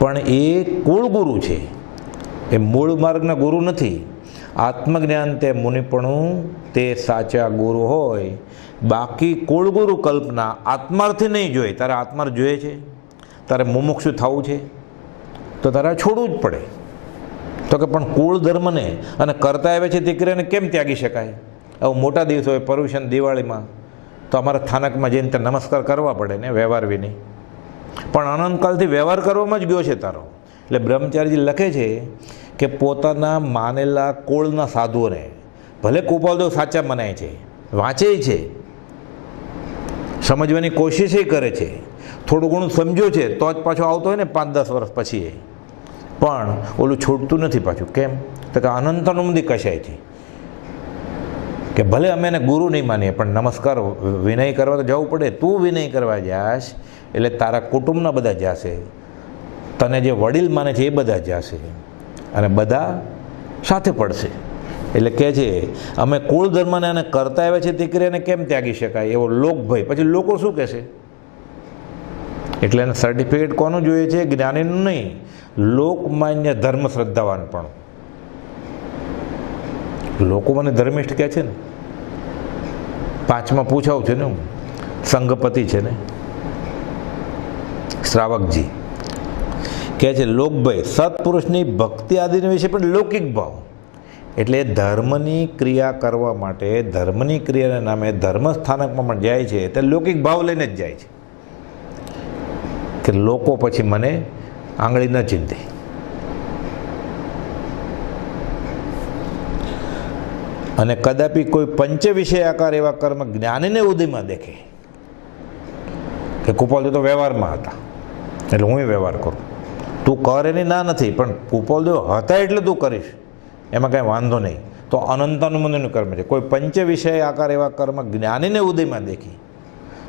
પણ એ કુળગુરુ છે, એ મૂળ માર્ગના ગુરુ નથી. આત્મજ્ઞાન તે મુનિપણું તે સાચા ગુરુ હોય. બાકી કુળગુરુ કલ્પના આત્માર્થી નહીં જોઈએ. તારે આત્માર્થ જોઈએ છે, તારે મુમુક્ષુ થવું છે તો તારે છોડવું જ પડે. તો કે પણ કુળ ધર્મને અને કરતા આવે છે તે ક્રિયાને કેમ ત્યાગી શકાય? આવું મોટા દિવસો હોય, પર્યુષણ, દિવાળીમાં તો અમારા સ્થાનકમાં જઈને ત્યાં નમસ્કાર કરવા પડે ને, વ્યવહાર વિની. પણ અનંતકાલથી વ્યવહાર કરવામાં જ ગયો છે તારો. એટલે બ્રહ્મચારીજી લખે છે કે પોતાના માનેલા કુળના સાધુઓને ભલે કૃપાલદેવ સાચા મનાય છે, વાંચે છે, સમજવાની કોશિશ કરે છે, થોડું ઘણું સમજ્યો છે તો જ પાછો આવતો હોય ને 5-10 વર્ષ પછી, પણ ઓલું છૂટતું નથી પાછું. કેમ? તો કે અનંતાનુમંદી કશાય છે કે ભલે અમે એને ગુરુ નહીં માનીએ પણ નમસ્કાર વિનય કરવા તો જવું પડે. તું વિનય કરવા જાશ એટલે તારા કુટુંબના બધા જશે, તને જે વડીલ માને છે એ બધા જશે અને બધા સાથે પડશે. એટલે કહે છે અમે કુળ ધર્મને અને કરતા આવ્યા છે તે ક્રિયાને કેમ ત્યાગી શકાય? એવો લોકભય. પછી લોકો શું કહેશે? એટલે એને સર્ટિફિકેટ કોનું જોઈએ છે? જ્ઞાનીનું નહીં, લોકમાન્ય ધર્મ શ્રદ્ધાવાન. પણ લોકો મને ધર્મિષ્ઠ કહે છે ને, 5માં પૂછાવું છે ને, હું સંઘપતિ છે ને શ્રાવકજી કહે છે લોકભય સત્પુરુષની ભક્તિ આદિને વિશે પણ લૌકિક ભાવ. એટલે ધર્મની ક્રિયા કરવા માટે, ધર્મની ક્રિયાના નામે ધર્મ સ્થાનકમાં પણ જાય છે તે લૌકિક ભાવ લઈને જ જાય છે કે લોકો પછી મને આંગળી ન ચીંધે. અને કદાપી કોઈ પંચ વિષયાકાર એવા કર્મ જ્ઞાનીને ઉદયમાં દેખે કે કૃપાલદેવ તો વ્યવહારમાં હતા એટલે હું વ્યવહાર કરું, તું કર એની ના નથી, પણ કૃપાલદેવ હતા એટલે તું કરીશ એમાં કાંઈ વાંધો નહીં, તો અનંતાનુમંદનું કર્મ છે. કોઈ પંચ વિષય આકાર એવા કર્મ જ્ઞાનીને ઉદયમાં દેખી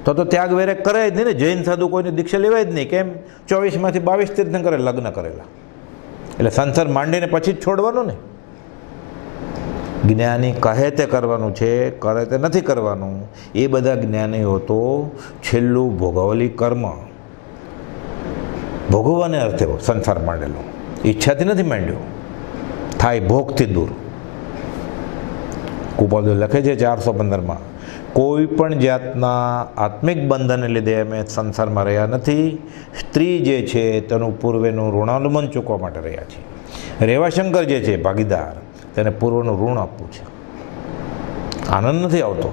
તો ત્યાગ વેરે કરે જ નહીં ને. જૈન સાધુ કોઈને દીક્ષા લેવાય જ નહીં. કેમ? 24માંથી 22 તીર્થંકરે લગ્ન કરેલા, એટલે સંસાર માંડીને પછી જ છોડવાનું ને. જ્ઞાની કહે તે કરવાનું છે, કરે તે નથી કરવાનું. એ બધા જ્ઞાનીઓ તો છેલ્લું ભોગવલી કર્મ ભોગવવાને અર્થે સંસાર માંડેલો, ઈચ્છાથી નથી માંડ્યો, થાય ભોગથી દૂર. કૃપાલદેવ લખે છે 415માં, કોઈ પણ જાતના આત્મિક બંધનને લીધે અમે સંસારમાં રહ્યા નથી. સ્ત્રી જે છે તેનું પૂર્વેનું ઋણાનુબંધ ચૂકવા માટે રહ્યા છીએ. રેવાશંકર જે છે ભાગીદાર, તેને પૂર્વનું ઋણ આપવું છે. આનંદ નથી આવતો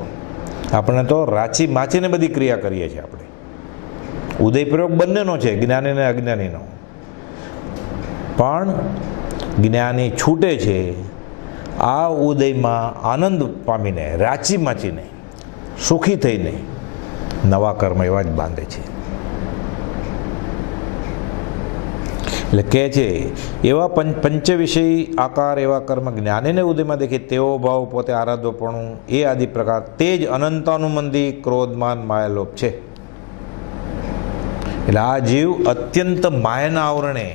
આપણે તો. રાચી માચીને બધી ક્રિયા કરીએ છીએ આપણે. ઉદયપ્રયોગ બંનેનો છે, જ્ઞાની અને અજ્ઞાનીનો. પણ જ્ઞાની છૂટે છે આ ઉદયમાં આનંદ પામીને, રાચી માચીને, સુખી થઈને નવા કર્મ એવા જ બાંધે છે. એટલે કહે છે એવા પંચ વિષય આકાર એવા કર્મ જ્ઞાનીને ઉદયમાં દેખે તેવો ભાવ પોતે આરાધ્યપણું એ આદિ પ્રકાર તે જ અનંતાનુમંદી ક્રોધમાન માયાલોપ છે. એટલે આ જીવ અત્યંત માયાના આવરણે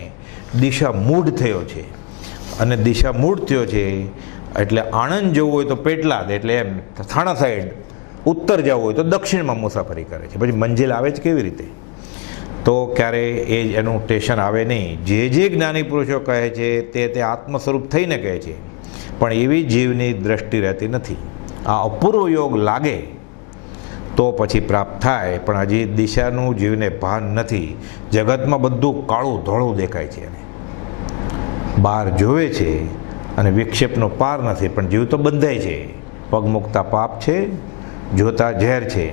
દિશા મૂઢ થયો છે, અને દિશા મૂઢ થયો છે એટલે આણંદ જવું હોય તો પેટલાદ, એટલે એમ થાણા સાઈડ, ઉત્તર જવું હોય તો દક્ષિણમાં મુસાફરી કરે છે. પછી મંજિલ આવે જ કેવી રીતે? તો ક્યારે એ એનું સ્ટેશન આવે નહીં. જે જ્ઞાની પુરુષો કહે છે તે આત્મ સ્વરૂપ થઈને કહે છે, પણ એવી જીવની દ્રષ્ટિ રહેતી નથી. આ અપૂર્વ યોગ લાગે તો પછી પ્રાપ્ત થાય, પણ હજી દિશાનું જીવને ભાન નથી. જગતમાં બધું કાળું ધોળું દેખાય છે, બહાર જોવે છે અને વિક્ષેપનો પાર નથી, પણ જીવ તો બંધાય છે. પગ મૂકતા પાપ છે, જોતા ઝેર છે.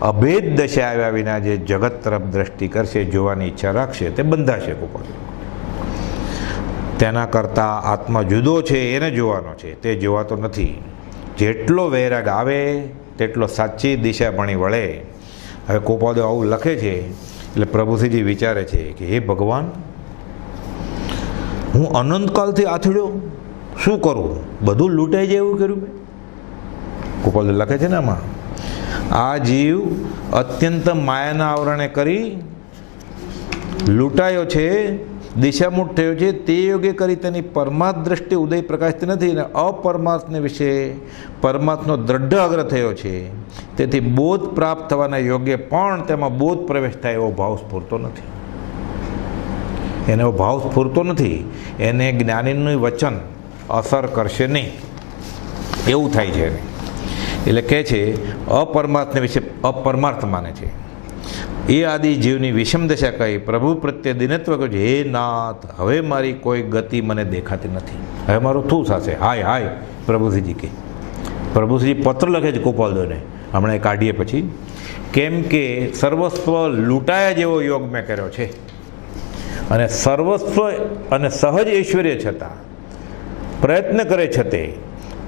અભેદ દશા આવ્યા વિના જે જગત તરફ દ્રષ્ટિ કરશે, જોવાની ઈચ્છા રાખશે, તે બંધાશે. તેના કરતાં આત્મા જુદો છે એને જોવાનો છે, તે જોવાતો નથી. જેટલો વૈરાગ આવે તેટલો સાચી દિશા ભણી વળે. હવે કૃપાલદેવ આવું લખે છે એટલે પ્રભુશ્રીજી વિચારે છે કે હે ભગવાન, હું અનંતકાલથી આથડ્યો, શું કરું? બધું લૂંટાઈ જાય એવું કર્યું મેં. કૃપાલદેવ લખે છે ને આમાં, આ જીવ અત્યંત માયાના આવરણે કરી લૂંટાયો છે, દિશામૂઢ થયો છે. તે યોગે કરી તેની પરમાર્થ દ્રષ્ટિ ઉદય પ્રકાશતી નથી, અને અપરમાર્થને વિશે પરમાર્થનો દ્રઢ આગ્રહ થયો છે. તેથી બોધ પ્રાપ્ત થવાના યોગ્ય પણ તેમાં બોધ પ્રવેશ થાય એવો ભાવ સ્ફૂરતો નથી. એને એવો ભાવ સ્ફૂરતો નથી. એને જ્ઞાનીનું વચન અસર કરશે નહીં એવું થાય છે. એટલે કહે છે અપરમાર્થને વિશે અપરમાર્થ માને છે. એ આદિ જીવની વિષમ દશા કહી પ્રભુ પ્રત્યે દિનત્વ કહ્યું, હે નાથ, હવે મારી કોઈ ગતિ મને દેખાતી નથી, હવે મારું શું થશે? હાય હાય પ્રભુશ્રીજી કે. પ્રભુશ્રીજી પત્ર લખે છે ગોપાલદેવને, હમણાં એ કાઢીએ પછી, કેમ કે સર્વસ્વ લૂંટાયા જેવો યોગ મેં કર્યો છે અને સર્વસ્વ અને સહજ ઐશ્વર્ય છતાં પ્રયત્ન કરે છતે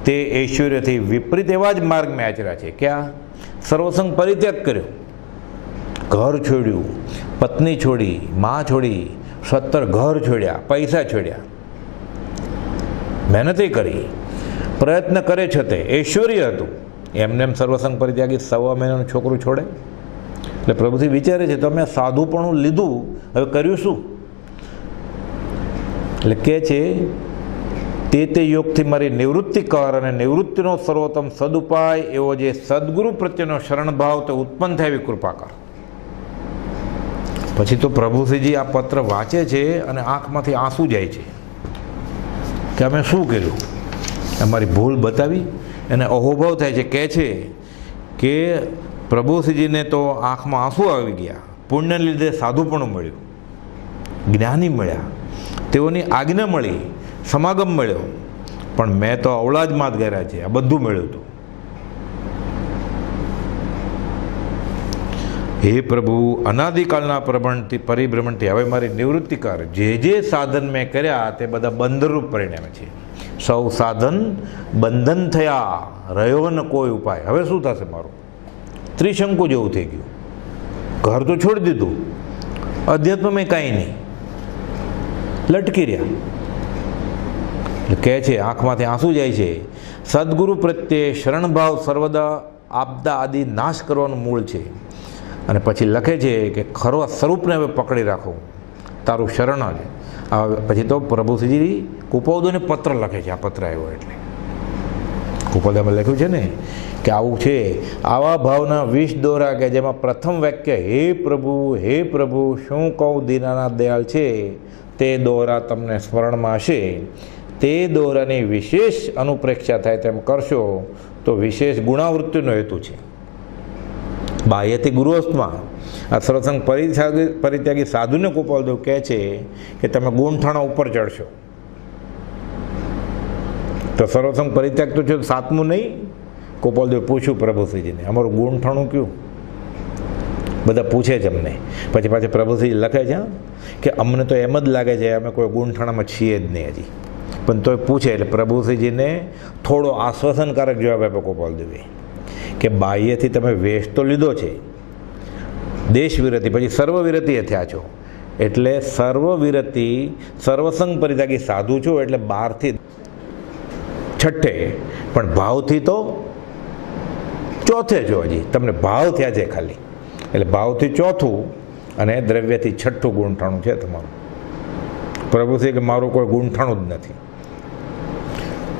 તે ઐશ્વર્યથી વિપરીત એવા જ માર્ગ મેં આચર્યા છે. ક્યાં? સર્વસંગ પરિત્યાગ કર્યો, ઘર છોડ્યું, પત્ની છોડી, મા છોડી, 17 ઘર છોડ્યા, પૈસા છોડ્યા, મહેનતે કરી, પ્રયત્ન કરે છતે ઐશ્વર્ય હતું, એમને એમ સર્વસંગ પરિત્યાગી 1.25 મહિનાનું છોકરું છોડે? એટલે પ્રભુથી વિચારે છે, તમે સાધુપણું લીધું, હવે કર્યું શું? એટલે કહે છે, તે યોગથી મારી નિવૃત્તિ કર અને નિવૃત્તિનો સર્વોત્તમ સદુપાય એવો જે સદગુરુ પ્રત્યેનો શરણભાવ તે ઉત્પન્ન થાય એવી કૃપા કર. પછી તો પ્રભુશ્રીજી આ પત્ર વાંચે છે અને આંખમાંથી આંસુ જાય છે કે અમે શું કર્યું, અમારી ભૂલ બતાવી. એને અહોભાવ થાય છે, કહે છે કે પ્રભુશ્રીજીને તો આંખમાં આંસુ આવી ગયા, પુણ્યને લીધે સાધુપણું મળ્યું, જ્ઞાની મળ્યા, તેઓની આજ્ઞા મળી, સમાગમ મળ્યો, પણ મેં તો અવળા જ માત કર્યા છે, આ બધું મળ્યું હતું. હે પ્રભુ, અનાદિકાળના પરિભ્રમણથી હવે મારી નિવૃત્તિ કર. જે સાધન મેં કર્યા તે બધા બંધનરૂપ પરિણમે છે. સૌ સાધન બંધન થયા, રહ્યો ન કોઈ ઉપાય. હવે શું થશે મારું? ત્રિશંકુ જેવું થઈ ગયું. ઘર તો છોડી દીધું, અધ્યાત્મમાં કાંઈ નહીં, લટકી રહ્યા. કહે છે, આંખમાંથી આંસુ જાય છે. સદગુરુ પ્રત્યે શરણભાવ સર્વદા આપદા આદિ નાશ કરવાનું મૂળ છે. અને પછી લખે છે કે ખરવા સ્વરૂપને હવે પકડી રાખો, તારું શરણ જ. પછી તો પ્રભુશ્રીજી કુપોદોને પત્ર લખે છે. આ પત્ર આવ્યો એટલે કુપોદોમાં લખ્યું છે ને કે આવું છે, આવા ભાવના 20 દોરા કે જેમાં પ્રથમ વાક્ય હે પ્રભુ શું કહું દીનાનાથ દયાળ છે, તે દોરા તમને સ્મરણમાં હશે. તે દોરાની વિશેષ અનુપ્રેક્ષા થાય તેમ કરશો તો વિશેષ ગુણાવૃત્તિનો હેતુ છે. બાહ્યથી ગુરુવસ્તમાં આ સર્વસંગ પરિત્યાગી સાધુને કુપાલદેવ કહે છે કે તમે ગુણઠાણા ઉપર ચડશો. તો સર્વસંગ પરિત્યાગ તો છે, 7મું નહીં. કુપાલદેવ પૂછ્યું પ્રભુશ્રીજીને, અમારું ગુણઠાણું કયું? બધા પૂછે છે અમને. પછી પાછી પ્રભુશ્રીજી લખે છે કે અમને તો એમ જ લાગે છે અમે કોઈ ગુણઠાણામાં છીએ જ નહીં હજી, પણ તોય પૂછે. એટલે પ્રભુશ્રીજીને થોડો આશ્વાસનકારક જવાબ આપ્યો કુપાલદેવે કે બાહ્યથી તમે વેશ તો લીધો છે, દેશ વિરતિ, પછી સર્વ વિરતિએ થયા છો. એટલે સર્વ વિરતિ સર્વસંગ પરિત્યાગી સાધુ છો, એટલે 12થી 6, પણ ભાવથી તો 4થે છો. હજી તમને ભાવ થયા છે ખાલી, એટલે ભાવથી 4થું અને દ્રવ્યથી 6થું ગુણઠાણું છે તમારું. પ્રભુશ્રી કે મારું કોઈ ગુણઠાણું જ નથી.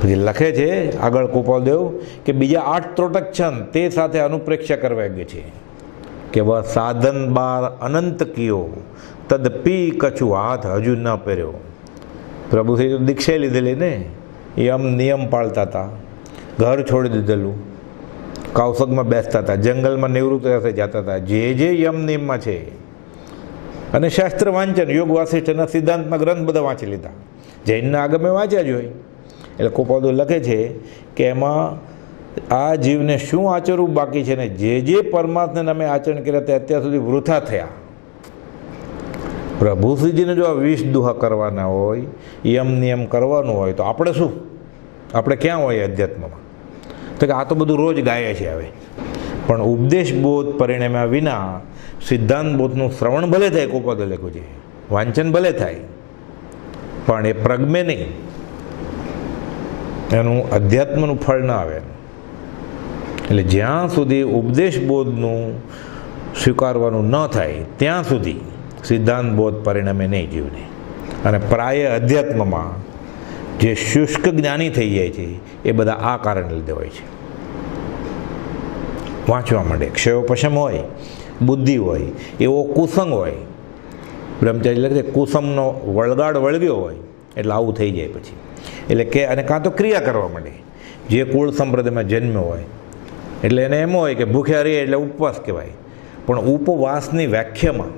પછી લખે છે આગળ કુપાલદેવ કે બીજા 8 ત્રોટક છંદ તે સાથે અનુપ્રેક્ષા કરવા યોગ્ય છે કે વહ સાધન બાર અનંત કિયો તદપી કછું હાથ હજુ ન પહેર્યો. પ્રભુશ્રી તો દીક્ષા લીધેલી ને, યમ નિયમ પાળતા હતા, ઘર છોડી દીધેલું, કૌશકમાં બેસતા હતા, જંગલમાં નિવૃત્ત જતા હતા, જે યમ નિયમમાં છે, અને શાસ્ત્ર વાંચન, યોગ વાસિષ્ઠના સિદ્ધાંતના ગ્રંથ બધા વાંચી લીધા, જૈનના આગમે વાંચ્યા જ હોય. એટલે કુપાલદેવ લખે છે કે એમાં આ જીવને શું આચરવું બાકી છે ને જે પરમાત્માને અમે આચરણ કર્યા તે અત્યાર સુધી વૃથા થયા. પ્રભુશ્રીજીને જો આ 20 દુહા કરવાના હોય, યમ નિયમ કરવાનું હોય, તો આપણે શું? આપણે ક્યાં હોય અધ્યાત્મમાં? તો કે આ તો બધું રોજ ગાય છે હવે, પણ ઉપદેશ બોધ પરિણમ્યા વિના સિદ્ધાંત બોધનું શ્રવણ ભલે થાય, કુપાલદેવ લખ્યું છે, વાંચન ભલે થાય, પણ એ પ્રગમે નહીં, એનું અધ્યાત્મનું ફળ ના આવે. એટલે જ્યાં સુધી ઉપદેશ બોધનું સ્વીકારવાનું ન થાય ત્યાં સુધી સિદ્ધાંત બોધ પરિણમે નહીં જીવને. અને પ્રાય અધ્યાત્મમાં જે શુષ્ક જ્ઞાની થઈ જાય છે એ બધા આ કારણે લીધે હોય છે. વાંચવા માંડે, ક્ષયોપશમ હોય, બુદ્ધિ હોય, એવો કુસંગ હોય, બ્રહ્મચારી લખે કુસંગનો વળગાડ વળગ્યો હોય, એટલે આવું થઈ જાય પછી. એટલે કે અને કાં તો ક્રિયા કરવા માંડે, જે કુળ સંપ્રદાયમાં જન્મ્યો હોય, એટલે એને એમ હોય કે ભૂખ્યા રહીએ એટલે ઉપવાસ કહેવાય, પણ ઉપવાસની વ્યાખ્યામાં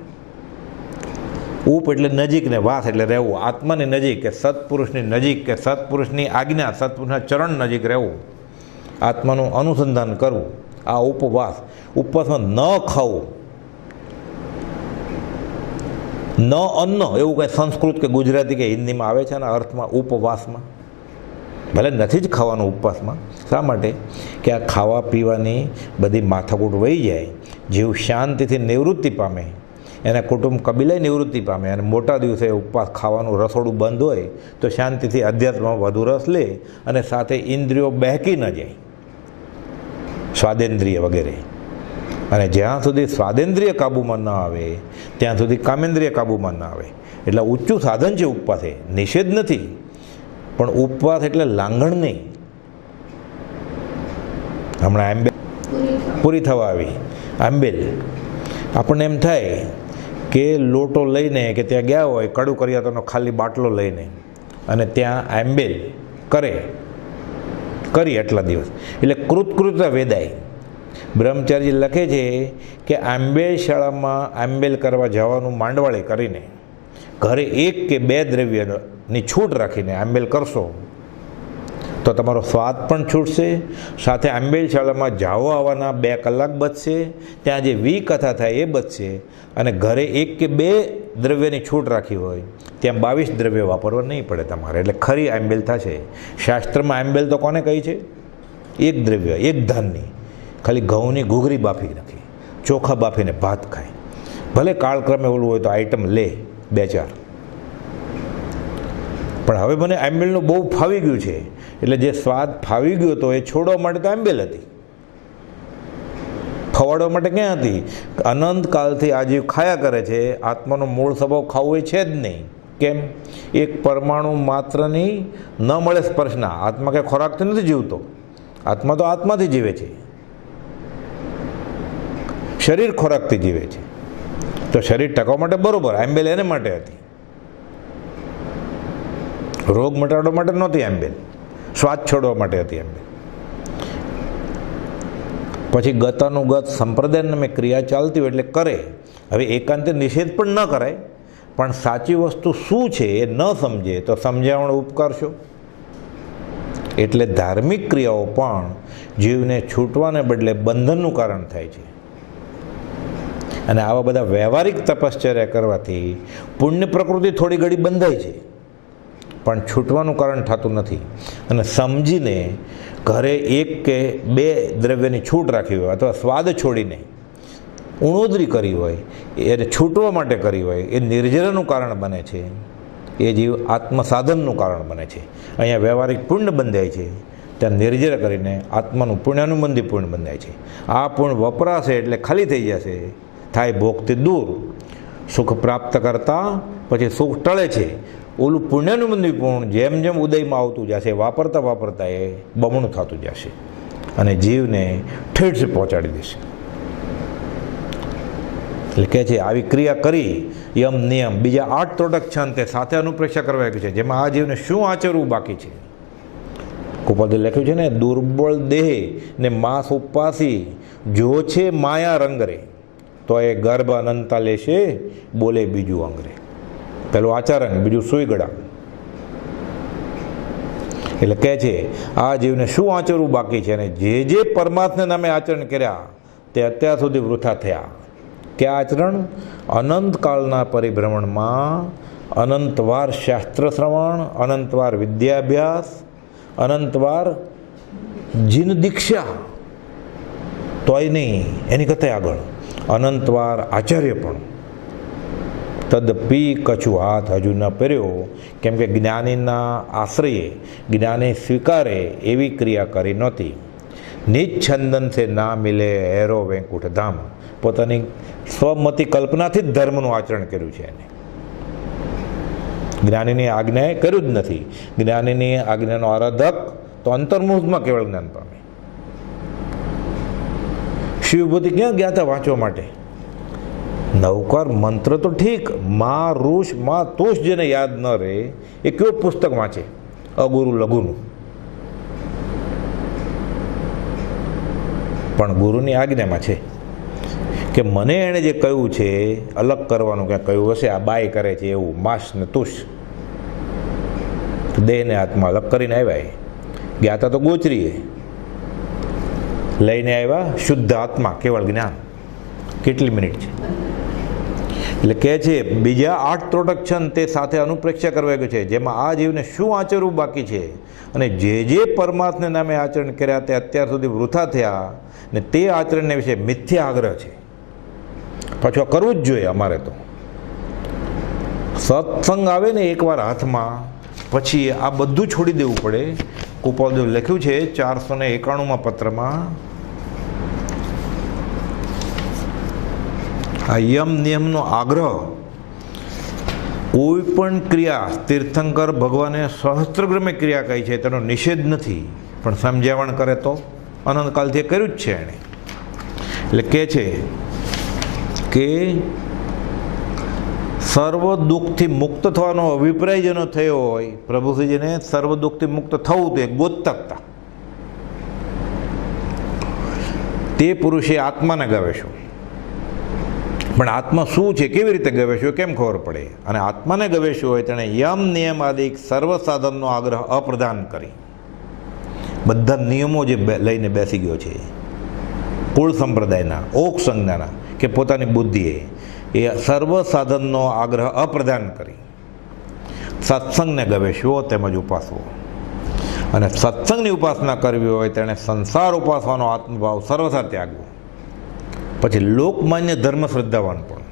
ઉપ એટલે નજીક ને વાસ એટલે રહેવું, આત્માની નજીક કે સત્પુરુષની નજીક કે સત્પુરુષની આજ્ઞા, સત્પુરુષના ચરણ નજીક રહેવું, આત્માનું અનુસંધાન કરવું, આ ઉપવાસ. ઉપવાસમાં ન ખાવું, ન અન્ન, એવું કંઈ સંસ્કૃત કે ગુજરાતી કે હિન્દીમાં આવે છે ને અર્થમાં ઉપવાસમાં. ભલે નથી જ ખાવાનું ઉપવાસમાં. શા માટે? કે આ ખાવા પીવાની બધી માથાકૂટ વહી જાય, જીવ શાંતિથી નિવૃત્તિ પામે, એના કુટુંબ કબીલાય નિવૃત્તિ પામે, અને મોટા દિવસે ઉપવાસ ખાવાનું રસોડું બંધ હોય તો શાંતિથી અધ્યાત્મમાં વધુ રસ લે, અને સાથે ઇન્દ્રિયો બહેકી ન જાય, સ્વાદેન્દ્રિય વગેરે. અને જ્યાં સુધી સ્વાદેન્દ્રિય કાબૂમાં ન આવે ત્યાં સુધી કામેન્દ્રિય કાબૂમાં ન આવે. એટલે ઊંચું સાધન છે ઉપવાસ, એ નિષેધ નથી, પણ ઉપવાસ એટલે લાંઘણ નહીં. હમણાં આંબેલ પૂરી થવા આવી. આંબેલ આપણને એમ થાય કે લોટો લઈને કે ત્યાં ગયા હોય કડું કરિયાતોનો ખાલી બાટલો લઈને, અને ત્યાં આંબેલ કરી એટલા દિવસ, એટલે કૃતકૃત્ય વેદાય. બ્રહ્મચારી લખે છે કે આંબેલ શાળામાં આંબેલ કરવા જવાનું માંડવાળી કરીને ઘરે 1 કે 2 દ્રવ્યની છૂટ રાખીને આંબેલ કરશો તો તમારો સ્વાદ પણ છૂટશે, સાથે આંબેલ શાળામાં જાવા આવવાના 2 કલાક બચશે, ત્યાં જે વિકથા થાય એ બચશે, અને ઘરે 1 કે 2 દ્રવ્યની છૂટ રાખી હોય ત્યાં 22 દ્રવ્ય વાપરવા નહીં પડે તમારે. એટલે ખરી આંબેલ થશે. શાસ્ત્રમાં આંબેલ તો કોને કહી છે? 1 દ્રવ્ય, 1 ધાનની, ખાલી ઘઉંની ઘૂઘરી બાફી નાખી, ચોખા બાફીને ભાત ખાય. ભલે કાળક્રમે ઓલું હોય તો આઈટમ લે 2-4, પણ હવે મને આંબેલનું બહુ ફાવી ગયું છે, એટલે જે સ્વાદ ફાવી ગયો હતો એ છોડવા માટે તો આંબેલ હતી, ખવાડવા માટે ક્યાં હતી? અનંત કાળથી આ જીવ ખાયા કરે છે, આત્માનો મૂળ સ્વભાવ ખાવું એ છે જ નહીં. કેમ? એક પરમાણુ માત્રની ન મળે સ્પર્શના. આત્મા કંઈ ખોરાકથી નથી જીવતો, આત્મા તો આત્માથી જીવે છે, શરીર ખોરાકથી જીવે છે. તો શરીર ટકાવવા માટે બરોબર, આંબેલ એને માટે હતી, રોગ મટાડવા માટે નહોતી આંબેલ, શ્વાસ છોડવા માટે હતી આંબેલ. પછી ગતાનુગત સંપ્રદાયને ક્રિયા ચાલતી હોય એટલે કરે. હવે એકાંતે નિષેધ પણ ન કરાય, પણ સાચી વસ્તુ શું છે એ ન સમજે તો સમજાવવાનો ઉપકાર છો. એટલે ધાર્મિક ક્રિયાઓ પણ જીવને છૂટવાને બદલે બંધનનું કારણ થાય છે. અને આવા બધા વ્યવહારિક તપશ્ચર્યા કરવાથી પુણ્ય પ્રકૃતિ થોડી ઘડી બંધાય છે, પણ છૂટવાનું કારણ થતું નથી. અને સમજીને ઘરે 1 કે 2 દ્રવ્યની છૂટ રાખી હોય, અથવા સ્વાદ છોડીને ઉણોદરી કરી હોય, એ છૂટવા માટે કરી હોય, એ નિર્જરાનું કારણ બને છે, એ જીવ આત્મસાધનનું કારણ બને છે. અહીંયા વ્યવહારિક પુણ્ય બંધાય છે, ત્યાં નિર્જરા કરીને આત્માનું પુણ્યાનુબંધી પુણ્ય બંધાય છે. આ પુણ્ય વપરાશે એટલે ખાલી થઈ જશે, થાય ભોગથી દૂર, સુખ પ્રાપ્ત કરતાં પછી સુખ ટળે છે. ઓલું પુણ્યાનુબંધી પૂર્ણ જેમ જેમ ઉદયમાં આવતું જશે, વાપરતા વાપરતા એ બમણું થતું જશે, અને જીવને ઠેઠ પહોંચાડી દેશે. એટલે કહે છે આવી ક્રિયા કરી યમ નિયમ બીજા 8 ત્રોટક છંદ તે સાથે અનુપ્રેક્ષા કરવા છે, જેમાં આ જીવને શું આચરવું બાકી છે. કુપદે લખ્યું છે ને, દુર્બળ દેહ ને માસ ઉપવાસી જો છે માયા રંગરે, તો એ ગર્ભ અનંતા લેશે બોલે બીજું અંગરે. પેલું આચરણ, બીજું સુઈ ગળા. એટલે કહે છે આ જીવને શું આચરવું બાકી છે, અને જે જે પરમાત્મા નામે આચરણ કર્યા તે અત્યાર સુધી વૃથા થયા. કે આચરણ? અનંતકાળના પરિભ્રમણમાં અનંતવાર શાસ્ત્ર શ્રવણ, અનંતવાર વિદ્યાભ્યાસ, અનંતવાર જીન દીક્ષા, તોય નહીં, એની કરતાં આગળ અનંતવાર આચાર્ય પણ. તદપી કછું હાથ હજુ ન પહેર્યો, કેમ કે જ્ઞાનીના આશ્રયે, જ્ઞાની સ્વીકારે એવી ક્રિયા કરી નહોતી. નિચ્છંદન સે ના મિલે હેરો વેંકુઠ ધામ, પોતાની સ્વમતી કલ્પનાથી જ ધર્મનું આચરણ કર્યું છે એને. જ્ઞાનીની આજ્ઞાએ કર્યું જ નથી. જ્ઞાનીની આજ્ઞાનો આરાધક તો અંતર્મુહૂર્તમાં કેવળ જ્ઞાન પામે. શિવભૂતિ ક્યાં ગયા હતા વાંચવા માટે? નવકાર મંત્ર તો ઠીક, મા ઋષ મા તોષ જેને યાદ ન રહે એ કયો પુસ્તક વાંચે? અગુરુ લઘુનું. પણ ગુરુની આજ્ઞામાં છે કે મને એણે જે કહ્યું છે અલગ કરવાનું, ક્યાં કહ્યું હશે આ બાય કરે છે એવું, માંસ ને તુષ, દેહને આત્મા અલગ કરીને આવ્યા. ગયા હતા તો ગોચરીએ, લઈને આવ્યા શુદ્ધ આત્મા, કેવળ જ્ઞાન. કેટલી મિનિટ છે? એટલે કહે છે બીજા 8 ત્રોટકક્ષણ તે સાથે અનુપ્રેક્ષા કરવા ગયું છે, જેમાં આ જીવને શું આચરવું બાકી છે અને જે પરમાત્માને નામે આચરણ કર્યા તે અત્યાર સુધી વૃથા થયા ને તે આચરણને વિશે મિથ્યા આગ્રહ છે. પાછું કરવું જ જોઈએ અમારે. તો સત્સંગ આવે ને એકવાર હાથમાં, પછી આ બધું છોડી દેવું પડે. કૃપાલદેવ લખ્યું છે 491માં પત્રમાં, આ યમ નિયમનો આગ્રહ. કોઈ પણ ક્રિયા તીર્થંકર ભગવાને સહસ્ત્રગ્રમે ક્રિયા કહી છે, તેનો નિષેધ નથી, પણ સમજાવણ કરે તો અનંતકાલથી કર્યું જ છે એણે. એટલે કહે છે કે સર્વ દુઃખથી મુક્ત થવાનો અભિપ્રાય જેનો થયો હોય, પ્રભુશ્રીજીને સર્વ દુઃખથી મુક્ત થવું તે ગોતકતા, તે પુરુષે આત્માને ગવેશો. પણ આત્મા શું છે, કેવી રીતે ગવેશ્યો, કેમ ખબર પડે? અને આત્માને ગવેશ્યો હોય તેણે યમ નિયમ આદિ સર્વ સાધનનો આગ્રહ અપ્રદાન કરી. બધા નિયમો જે લઈને બેસી ગયો છે કુળ સંપ્રદાયના, ઓક સંજ્ઞાના કે પોતાની બુદ્ધિએ, એ સર્વ સાધનનો આગ્રહ અપ્રદાન કરી સત્સંગને ગવેશ્યો તેમજ ઉપાસવો. અને સત્સંગની ઉપાસના કરવી હોય તેણે સંસાર ઉપાસવાનો આત્મભાવ સર્વથા ત્યાગવો. પછી લોકમાન્ય ધર્મ શ્રદ્ધાવાન પણ,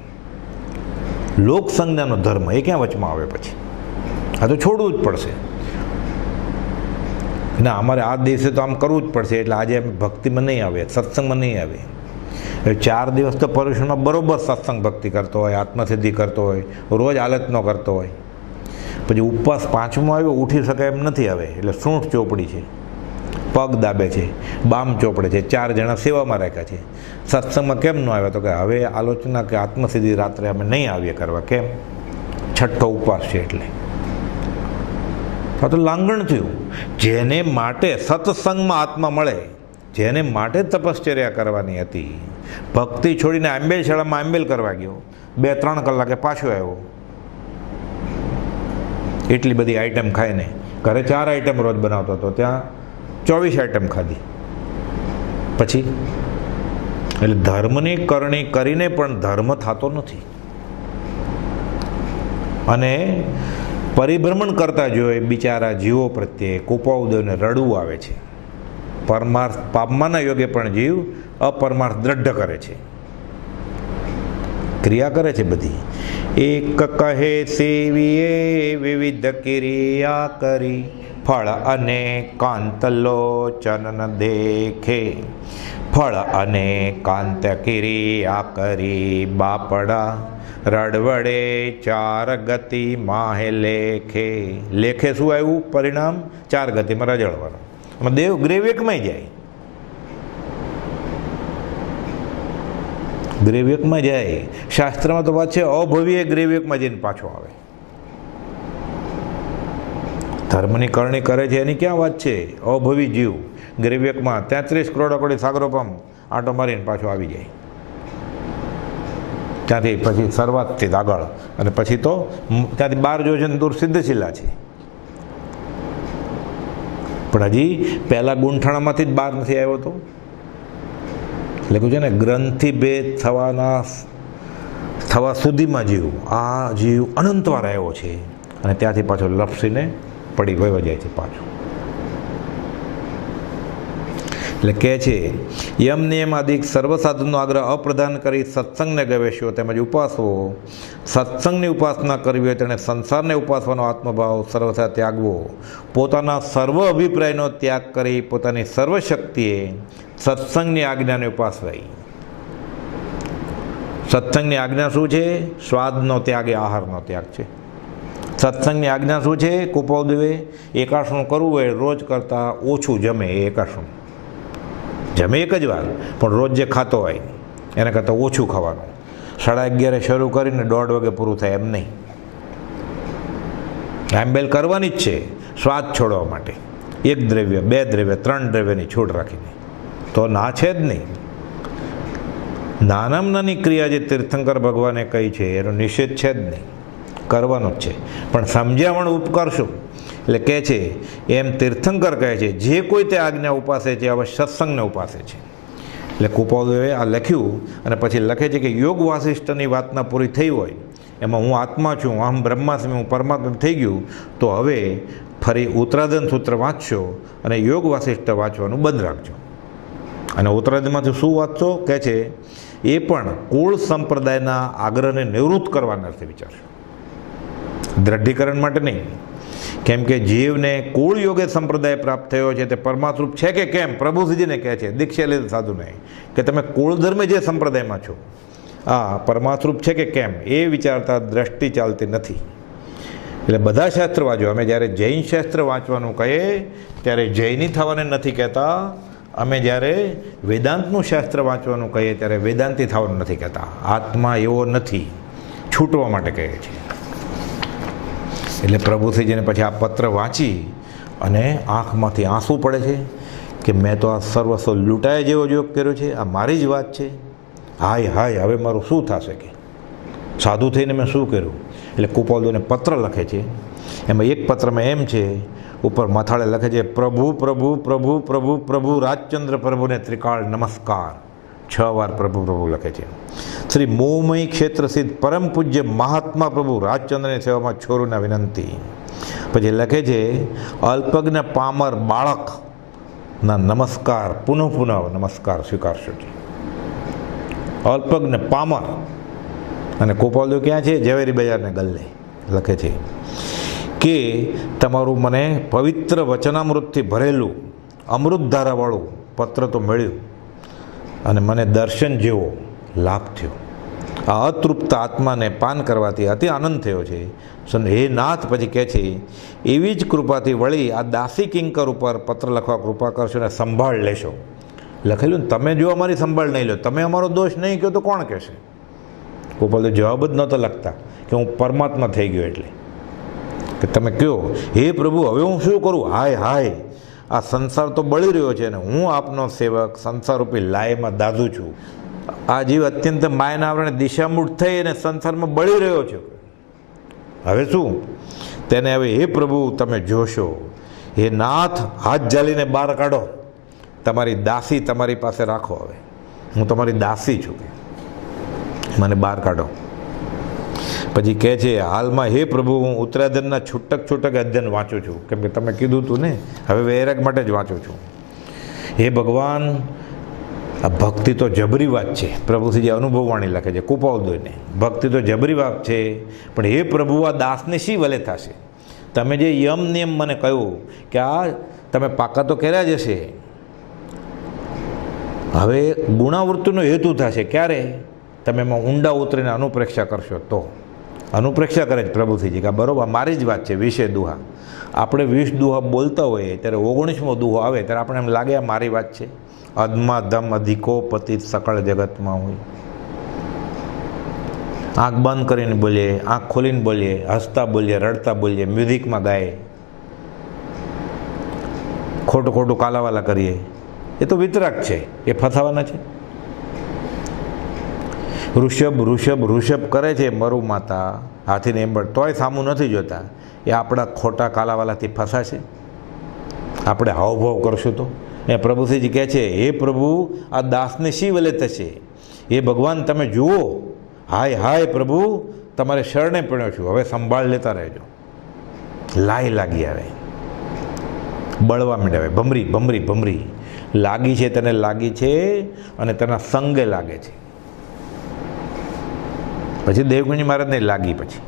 લોક સંજ્ઞાનો ધર્મ એ ક્યાં વચમાં આવે? પછી આ તો છોડવું જ પડશે. ના, અમારે આ દિવસે તો આમ કરવું જ પડશે, એટલે આજે અમે ભક્તિમાં નહીં આવે, સત્સંગમાં નહીં આવે. 4 દિવસ તો પર્યુષણમાં બરોબર સત્સંગ ભક્તિ કરતો હોય, આત્મસિદ્ધિ કરતો હોય, રોજ આલતનો કરતો હોય. પછી ઉપવાસ 5મો આવ્યો, ઉઠી શકાય એમ નથી આવે, એટલે સૂંઠ ચોપડી છે, પગ દાબે છે, બામ ચોપડે છે, 4 જણા સેવામાં રાખ્યા છે. સત્સંગમાં કેમ ન આવ્યા? તો કે હવે આલોચના કે આત્મસિદ્ધિ રાત્રે અમે નહીં આવીએ કરવા. કેમ? 6ઠ્ઠો ઉપવાસ છે એટલે. આ તો લાંગણ થયું. જેને માટે સત્સંગમાં આત્મા મળે, જેને માટે તપશ્ચર્યા કરવાની હતી, ભક્તિ છોડીને આંબેલ શાળામાં આંબેલ કરવા ગયો, 2-3 કલાકે પાછો આવ્યો. એટલી બધી આઈટમ ખાઈને, ઘરે 4 આઈટમ રોજ બનાવતો હતો, ત્યાં 24 આઈટમ ખાધી. પછી એટલે ધર્મની કરણી કરીને પણ ધર્મ થતો નથી. અને પરિભ્રમણ કરતા જોઈ બિચારા જીવો પ્રત્યે કૃપાઉદયને રડવું આવે છે. પરમાર્થ પામવાના યોગે પણ જીવ અપરમાર્થ દ્રઢ કરે છે, ક્રિયા કરે છે બધી. એક કહે સેવીએ વિવિધ ક્રિયા કરી, ફળ અને કાંતલોચન દેખે. ફળ અને કાંત ક્રિયા કરી બાપડા, રડવડે 4 ગતિ માહે લેખે. લેખે શું આવ્યું પરિણામ? 4 ગતિમાં રજળવાનું. આમાં દેવ ગ્રેવ્યકમાં જાય, ગ્રેવ્યકમાં જાય. શાસ્ત્રમાં તો વાત છે અભવ્ય ગ્રેવ્યકમાં જઈને પાછો આવે. ધર્મની કરણી કરે છે એની ક્યાં વાત છે? અભવી જીવ ગ્રેવ્યકમાં 33 કરોડ અકોડી સાગરોપમ આંટો મારીને પાછો આવી જાય. ત્યાંથી પછી શરૂઆતથી આગળ, અને પછી તો ત્યાંથી 12 યોજન દૂર સિદ્ધશિલા છે. પણ હજી પહેલાં ગુંઠાણામાંથી જ બહાર નથી આવ્યો. તો લખ્યું છે ને, ગ્રંથિ ભેદ થવા સુધીમાં જીવ, આ જીવ અનંતવાર આવ્યો છે, અને ત્યાંથી પાછો લપસીને પડી વયો જાય છે પાછો. એટલે કહે છે યમ નિયમ આદિ સર્વસાધનનો આગ્રહ અપ્રદાન કરી સત્સંગને ગવેશ્યો તેમજ ઉપાસવો. સત્સંગની ઉપાસના કરવી હોય તેણે સંસારને ઉપાસવાનો આત્મભાવ સર્વથા ત્યાગવો. પોતાના સર્વ અભિપ્રાયનો ત્યાગ કરી પોતાની સર્વશક્તિએ સત્સંગની આજ્ઞાને ઉપાસવાઈ. સત્સંગની આજ્ઞા શું છે? સ્વાદનો ત્યાગ એ આહારનો ત્યાગ છે. સત્સંગની આજ્ઞા શું છે? કૃપાઉદયે એકાશણું કરવું હોય રોજ કરતાં ઓછું જમે. એ એકાશણું જમે એક જ વાર, પણ રોજ જે ખાતો હોય એના કરતાં ઓછું ખાવાનું. 11:30 શરૂ કરીને 1:30 વાગે પૂરું થાય એમ નહીં. આંબેલ કરવાની જ છે સ્વાદ છોડવા માટે. 1 દ્રવ્ય, 2 દ્રવ્ય, 3 દ્રવ્યની છૂટ રાખીને તો ના છે જ નહીં. નાનામાં નાની ક્રિયા જે તીર્થંકર ભગવાને કહી છે એનો નિષેધ છે જ નહીં, કરવાનો જ છે, પણ સમજ્યાવણ ઉપકાર શું એટલે કહે છે એમ તીર્થંકર કહે છે જે કોઈ તે આજ્ઞા ઉપાસે છે હવે સત્સંગને ઉપાસે છે. એટલે કૃપાળુએ આ લખ્યું અને પછી લખે છે કે યોગ વાસિષ્ઠની વાતના પૂરી થઈ હોય, એમાં હું આત્મા છું, અહમ બ્રહ્માસ્મિ, હું પરમાત્મા થઈ ગયું, તો હવે ફરી ઉત્તરાધન સૂત્ર વાંચશો અને યોગ વાસિષ્ઠ વાંચવાનું બંધ રાખજો. અને ઉત્તરાધનમાંથી શું વાંચશો કહે છે એ પણ કુળ સંપ્રદાયના આગ્રહને નિવૃત્ત કરવાના અર્થે વિચારશો, દ્રઢીકરણ માટે નહીં. કેમ કે જીવને કુળ યોગે સંપ્રદાય પ્રાપ્ત થયો છે તે પરમાત્મરૂપ છે કે કેમ પ્રભુજીને કહે છે દીક્ષા લીધે સાધુ નહીં કે તમે કુળ ધર્મે જે સંપ્રદાયમાં છો આ પરમાત્મરૂપ છે કે કેમ એ વિચારતા દ્રષ્ટિ ચાલતી નથી. એટલે બધા શાસ્ત્ર વાંચો. અમે જ્યારે જૈન શાસ્ત્ર વાંચવાનું કહીએ ત્યારે જૈની થવાને નથી કહેતા, અમે જ્યારે વેદાંતનું શાસ્ત્ર વાંચવાનું કહીએ ત્યારે વેદાંતી થવાનું નથી કહેતા. આત્મા એવો નથી, છૂટવા માટે કહીએ છીએ. એટલે પ્રભુશ્રીજીને પછી આ પત્ર વાંચી અને આંખમાંથી આંસુ પડે છે કે મેં તો આ સર્વસ્વ લૂંટાયા જેવો જોગ કર્યો છે, આ મારી જ વાત છે, હાય હાય હવે મારું શું થશે, કે સાધુ થઈને મેં શું કર્યું. એટલે કૃપાળુને પત્ર લખે છે. એમાં એક પત્રમાં એમ છે, ઉપર મથાળે લખે છે પ્રભુ પ્રભુ પ્રભુ પ્રભુ પ્રભુ રાજચંદ્ર પ્રભુને ત્રિકાળ નમસ્કાર. 6 વાર પ્રભુ પ્રભુ લખે છે. શ્રી મોહમય ક્ષેત્ર સિદ્ધ પરમ પૂજ્ય મહાત્મા પ્રભુ રાજચંદ્રની સેવામાં છોરુના વિનંતી. પછી લખે છે અલ્પજ્ઞ પામર બાળકના નમસ્કાર પુનઃ પુનઃ નમસ્કાર સ્વીકારશો. અલ્પજ્ઞ પામર. અને કૃપાળુ ક્યાં છે? ઝવેરી બજારને ગલ્લે લખે છે કે તમારું મને પવિત્ર વચનામૃતથી ભરેલું અમૃતધારાવાળું પત્ર તો મળ્યું અને મને દર્શન જેવો લાભ થયો. આ અતૃપ્ત આત્માને પાન કરવાથી અતિ આનંદ થયો છે. હે નાથ પછી કહે છે એવી જ કૃપાથી વળી આ દાસી કિંકર ઉપર પત્ર લખવા કૃપા કરશો અને સંભાળ લેશો. લખેલું ને તમે જો અમારી સંભાળ નહીં લો, તમે અમારો દોષ નહીં કહો તો કોણ કહેશે? ગોપાલ જવાબ જ નહોતો લખતા કે હું પરમાત્મા થઈ ગયો. એટલે કે તમે કહો હે પ્રભુ હવે હું શું કરું, હાય હાય આ સંસાર તો બળી રહ્યો છે અને હું આપનો સેવક સંસારરૂપી લાયમાં દાઝું છું. આ જીવ અત્યંત માયાના આવરણે દિશામૂઢ થઈ અને સંસારમાં બળી રહ્યો છે. હવે શું તેને હવે હે પ્રભુ તમે જોશો. હે નાથ હાથ જાલીને બહાર કાઢો, તમારી દાસી તમારી પાસે રાખો. હવે હું તમારી દાસી છું, મને બહાર કાઢો. પછી કહે છે હાલમાં હે પ્રભુ હું ઉત્તરાધનના છૂટક અધ્યયન વાંચું છું, કેમ કે તમે કીધું હતું ને હવે વૈરાગ માટે જ વાંચું છું. હે ભગવાન આ ભક્તિ તો જબરી વાત છે. પ્રભુશ્રીજી અનુભવવાણી લખે છે કૃપાળુને ભક્તિ તો જબરી વાત છે, પણ હે પ્રભુ આ દાસને શી વલે થશે? તમે જે યમ નિયમ મને કહ્યું કે આ તમે પાકા તો કર્યા જ હશે, હવે ગુણાવૃત્તિનો હેતુ થશે ક્યારે? તમે એમાં ઊંડા ઉતરીને અનુપ્રેક્ષા કરશો તો. અનુપ્રેક્ષા કરે જ પ્રભુશ્રીજી કે બરાબર મારી જ વાત છે. 20 દુહા આપણે 20 દુહા બોલતા હોઈએ ત્યારે 19મો દુહો આવે ત્યારે આપણે એમ લાગે આ મારી વાત છે. અધમાધમ અધિકો પતિત સકળ જગતમાં હોય. આંખ બંધ કરીને બોલીએ, આંખ ખોલીને બોલીએ, હસતા બોલીએ, રડતા બોલીએ, મ્યુઝિકમાં ગાઈએ, ખોટું કાલાવાલા કરીએ, એ તો વિતરાગ છે, એ ફસાવાના છે. ઋષભ કરે છે મરુ માતા હાથીને એંબળ, તોય સામું નથી જોતા. એ આપણા ખોટા કાલાવાલાથી ફસાશે. આપણે હાવભાવ કરશું તો. એ પ્રભુશ્રીજી કહે છે હે પ્રભુ આ દાસને શી વલે થશે? એ ભગવાન તમે જુઓ, હાય હાય પ્રભુ તમારે શરણે પડ્યો છું, હવે સંભાળ લેતા રહેજો. લાઈ લાગી આવે, બળવા માંડે, ભમરી લાગી છે, તને લાગી છે અને તેના સંગે લાગે છે. પછી દેવગુંજી મહારાજને લાગી. પછી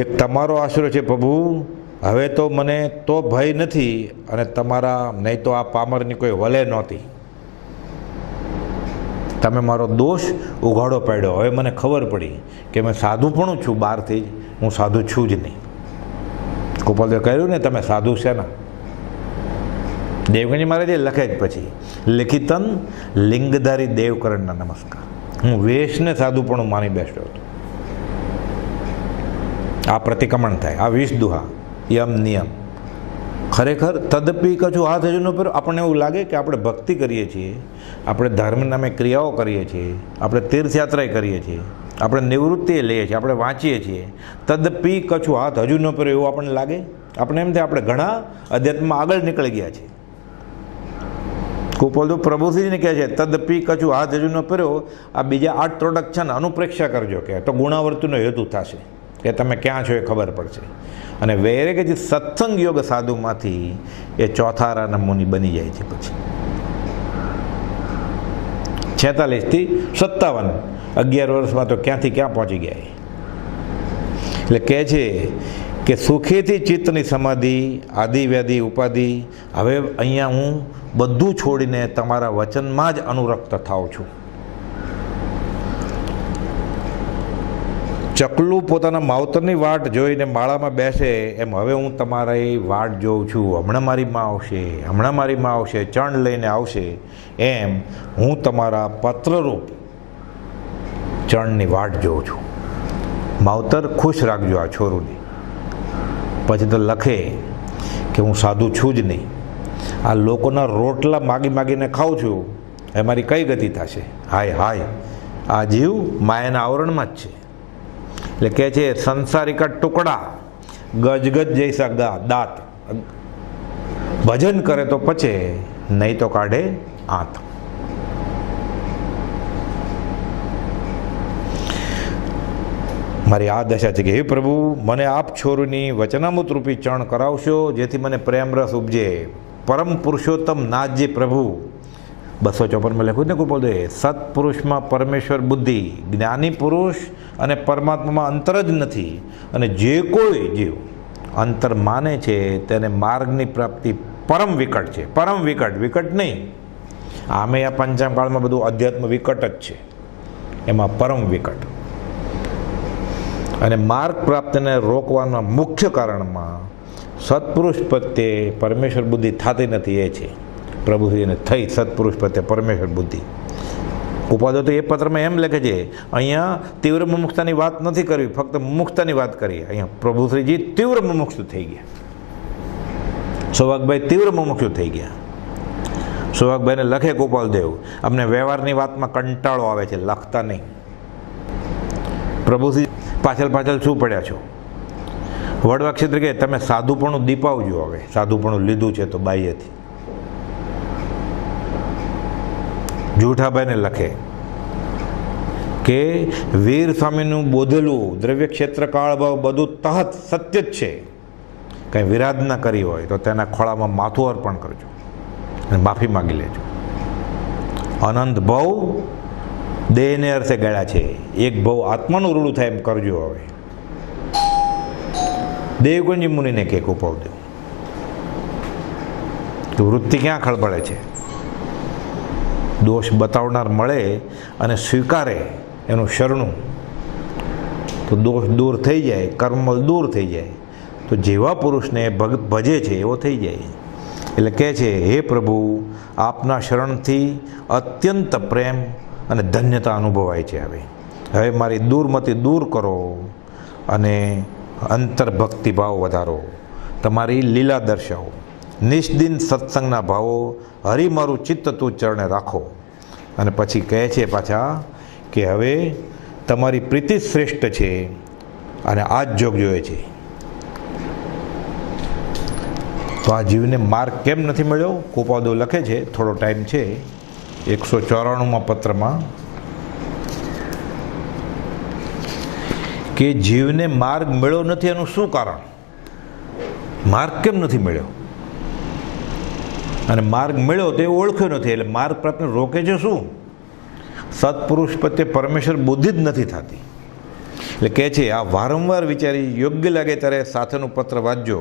એક તમારો આશરો છે પ્રભુ, હવે તો મને તો ભય નથી અને તમારા નહીં તો આ પામરની કોઈ વલે નહોતી. તમે મારો દોષ ઉઘાડો પાડ્યો. હવે મને ખબર પડી કે મેં સાધુ પણ છું, બહારથી હું સાધુ છું જ નહીં. ગોપાલદેવ કહ્યું ને તમે સાધુ છે ને. દેવગંજી મહારાજે લખે જ પછી લિખિતન લિંગધારી દેવકરણના નમસ્કાર. હું વેશને સાધુપણું માની બેસ્યો હતો. આ પ્રતિક્રમણ થાય. આ 20 દુહા યમ નિયમ ખરેખર તદપી કશું હાથ હજુ ન પર આપણને એવું લાગે કે આપણે ભક્તિ કરીએ છીએ, આપણે ધર્મ નામે ક્રિયાઓ કરીએ છીએ, આપણે તીર્થયાત્રા કરીએ છીએ, આપણે નિવૃત્તિ લઈએ છીએ, આપણે વાંચીએ છીએ, તદપી કશું હાથ હજુ ન પર એવું આપણને લાગે. આપણે એમ થાય આપણે ઘણા અધ્યાત્મમાં આગળ નીકળી ગયા છે. કુપોલ તો પ્રભુશ્રીને કહે છે તદપી કશું હાથ હજુ ન કર્યો. આ બીજા 8 પ્રોડક્ટ છે ને અનુપ્રેક્ષા કરજો, કે તો ગુણાવર્તુનો હેતુ થશે કે તમે ક્યાં છો એ ખબર પડશે. અને વેરે કે જે સત્સંગ યોગ સાધુમાંથી એ ચોથારાના મુનિ બની જાય છે. પછી 46 થી 57 11 વર્ષમાં તો ક્યાંથી ક્યાં પહોંચી ગયા. એટલે કહે છે કે સુખેથી ચિત્તની સમાધિ આદિ વ્યાધિ ઉપાધિ, હવે અહીંયા હું બધું છોડીને તમારા વચનમાં જ અનુરક્ત થાઉં છું. ચકલું પોતાના માવતરની વાટ જોઈને માળામાં બેસે એમ હવે હું તમારી વાટ જોઉં છું. હમણાં મારી માં આવશે, હમણાં મારી માં આવશે, ચણ લઈને આવશે, એમ હું તમારા પત્રરૂપ ચણની વાટ જોઉં છું. માવતર ખુશ રાખજો આ છોરુંની. પછી તો લખે કે હું સાધુ છું જ નહીં, આ લોકોના રોટલા માગી માગીને ખાઉં છું, એ મારી કઈ ગતિ થશે. હાય હાય, આ જીવ માયાના આવરણમાં જ છે. એટલે કહે છે સંસારિકા ટુકડા ગજગજ જૈસા દાંત, ભજન કરે તો પચે, નહીં તો કાઢે આંત. મારી આ દશા છે કે હે પ્રભુ, મને આપ છોરુની વચનામૃત રૂપી ચણ કરાવશો, જેથી મને પ્રેમ રસ ઉપજે. પરમ પુરુષોત્તમ નાથજી પ્રભુ 254 લખ્યું ને બોલે સત્પુરુષમાં પરમેશ્વર બુદ્ધિ, જ્ઞાની પુરુષ અને પરમાત્મામાં અંતર જ નથી. અને જે કોઈ જીવ અંતર માને છે તેને માર્ગની પ્રાપ્તિ પરમ વિકટ છે. પરમ વિકટ, વિકટ નહીં. આમે આ પંચામ કાળમાં બધું અધ્યાત્મ વિકટ જ છે, એમાં પરમ વિકટ. અને માર્ગ પ્રાપ્તિને રોકવાના મુખ્ય કારણમાં સત્પુરુષ પ્રત્યે પરમેશ્વર બુદ્ધિ થતી નથી. એ છે પ્રભુશ્રીને થઈ સત્પુરુષ પ્રત્યે પરમેશ્વર બુદ્ધિ. ઉપાધ્યો તો એ પત્રમાં એમ લખે છે, અહીંયા તીવ્ર મુમુક્ષતાની વાત નથી કરવી, ફક્ત મુમુક્ષતાની વાત કરી. અહીંયા પ્રભુશ્રીજી તીવ્ર મુમુક્ષુ થઈ ગયા. સૌભાગભાઈ તીવ્ર મુમુક્ષુ થઈ ગયા. સૌભાગભાઈને લખે ગોપાલદેવ, અમને વ્યવહારની વાતમાં કંટાળો આવે છે, લખતા નહીં. પ્રભુશ્રી પાછળ પાછળ શું પડ્યા છો. વડવા ક્ષેત્ર કે તમે સાધુપણું દીપાવજો. હવે સાધુપણું લીધું છે તો બાહ્યથી. જૂઠાભાઈને લખે કે વીર સ્વામીનું બોધેલું દ્રવ્ય ક્ષેત્ર કાળ ભાવ બધું તહત સત્ય જ છે. કંઈ વિરાધના કરી હોય તો તેના ખોળામાં માથું અર્પણ કરજો અને માફી માગી લેજો. અનંત ભવ દેહને અર્થે ગળ્યા છે, એક ભવ આત્માનું રૂડું થાય એમ કરજો. હવે દેવગુંજી મુનિને કે કુપાવદેવ તો વૃત્તિ ક્યાં ખળબળે છે. દોષ બતાવનાર મળે અને સ્વીકારે એનું શરણું તો દોષ દૂર થઈ જાય, કર્મ દૂર થઈ જાય. તો જેવા પુરુષને ભજે છે એવો થઈ જાય. એટલે કહે છે હે પ્રભુ, આપના શરણથી અત્યંત પ્રેમ અને ધન્યતા અનુભવાય છે. હવે મારી દૂરમતી દૂર કરો અને અંતર્ભક્તિ ભાવ વધારો, તમારી લીલા દર્શાવો, નિષ્દિન સત્સંગના ભાવો, હરિ મારું ચિત્ત તું ચરણે રાખો. અને પછી કહે છે પાછા કે હવે તમારી પ્રીતિ શ્રેષ્ઠ છે અને આ જ જોગ જોઈએ છે. તો આ જીવને માર્ગ કેમ નથી મળ્યો? કુપાદો લખે છે, થોડો ટાઈમ છે, 194માં પત્રમાં, કે જીવને માર્ગ મળ્યો નથી એનું શું કારણ? માર્ગ કેમ નથી મળ્યો? અને માર્ગ મળ્યો તો એ ઓળખ્યો નથી, એટલે માર્ગ પ્રાપ્તિને રોકે છે શું? સત્પુરુષ પ્રત્યે પરમેશ્વર બુદ્ધિ જ નથી થતી. એટલે કહે છે આ વારંવાર વિચારી યોગ્ય લાગે ત્યારે સાથેનું પત્ર વાંચજો.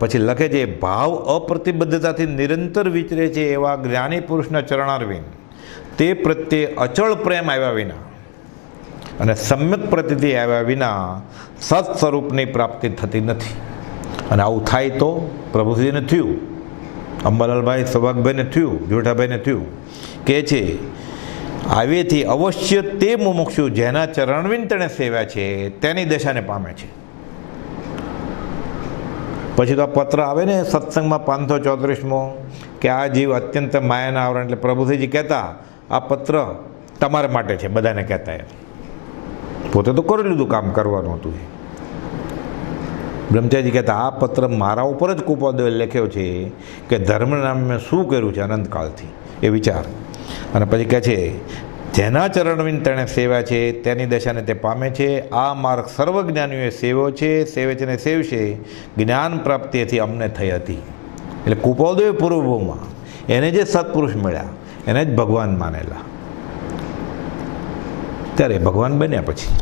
પછી લખે છે ભાવ અપ્રતિબદ્ધતાથી નિરંતર વિચરે છે એવા જ્ઞાની પુરુષના ચરણારવિંદ, તે પ્રત્યે અચળ પ્રેમ આવ્યા વિના અને સમ્યક પ્રતિથી આવ્યા વિના સત સ્વરૂપની પ્રાપ્તિ થતી નથી. અને આવું થાય તો પ્રભુશ્રીને થયું, અંબાલાલભાઈ સૌભાગભાઈને થયું, જોઠાભાઈને થયું. કહે છે આવેથી અવશ્ય તે મુમુક્ષુ જેના ચરણવિંદ તેણે સેવ્યા છે તેની દશાને પામે છે. પછી તો આ પત્ર આવે ને સત્સંગમાં 534મો કે આ જીવ અત્યંત માયાના આવરણ, એટલે પ્રભુજીજી કહેતા આ પત્ર તમારા માટે છે, બધાને કહેતા એમ. પોતે તો કરી લીધું કામ કરવાનું હતું. બ્રહ્મચારીજી કહેતા આ પત્ર મારા ઉપર જ કૃપાદેવે લખ્યો છે કે ધર્મ નામે મેં શું કર્યું છે અનંતકાળથી એ વિચાર. અને પછી કહે છે જેના ચરણવિંદ તેણે સેવા છે તેની દશાને તે પામે છે. આ માર્ગ સર્વજ્ઞાનીઓએ સેવ્યો છે, સેવે છે ને સેવશે. જ્ઞાન પ્રાપ્તિથી અમને થઈ હતી. એટલે કૃપાદેવે પૂર્વભૂમાં એને જે સત્પુરુષ મળ્યા એને જ ભગવાન માનેલા, ત્યારે ભગવાન બન્યા પછી.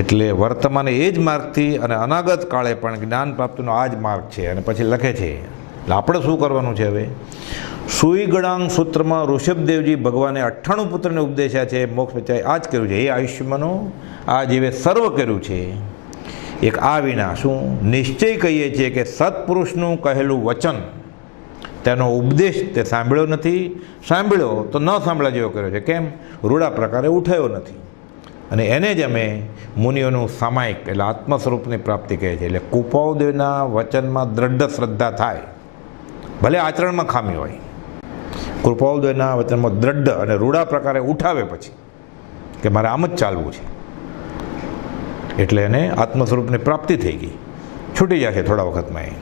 એટલે વર્તમાન એ જ માર્ગથી અને અનાગત કાળે પણ જ્ઞાન પ્રાપ્તિનો આ જ માર્ગ છે. અને પછી લખે છે એટલે આપણે શું કરવાનું છે હવે? સુઈ ગણાંગ સૂત્રમાં ઋષભદેવજી ભગવાને 98 પુત્રને ઉપદેશ્યા છે. મોક્ષ બચાય આ જ કર્યું છે. એ આયુષ્યમાંનો આ જીવે સર્વ કર્યું છે. એક આ વિના શું નિશ્ચય કહીએ છીએ કે સત્પુરુષનું કહેલું વચન, તેનો ઉપદેશ તે સાંભળ્યો નથી, સાંભળ્યો તો ન સાંભળ્યા જેવો કર્યો છે. કેમ? રૂડા પ્રકારે ઉઠાયો નથી. અને એને જ અમે મુનિઓનું સામાયિક એટલે આત્મ સ્વરૂપની પ્રાપ્તિ કહે છે. એટલે કૃપાદેવના વચનમાં દ્રઢ શ્રદ્ધા થાય, ભલે આચરણમાં ખામી હોય. કૃપાદેવના વચનમાં દ્રઢ અને રૂડા પ્રકારે ઉઠાવે પછી કે મારે આમ જ ચાલવું છે, એટલે એને આત્મ સ્વરૂપની પ્રાપ્તિ થઈ ગઈ, છૂટી જશે થોડા વખતમાં. એ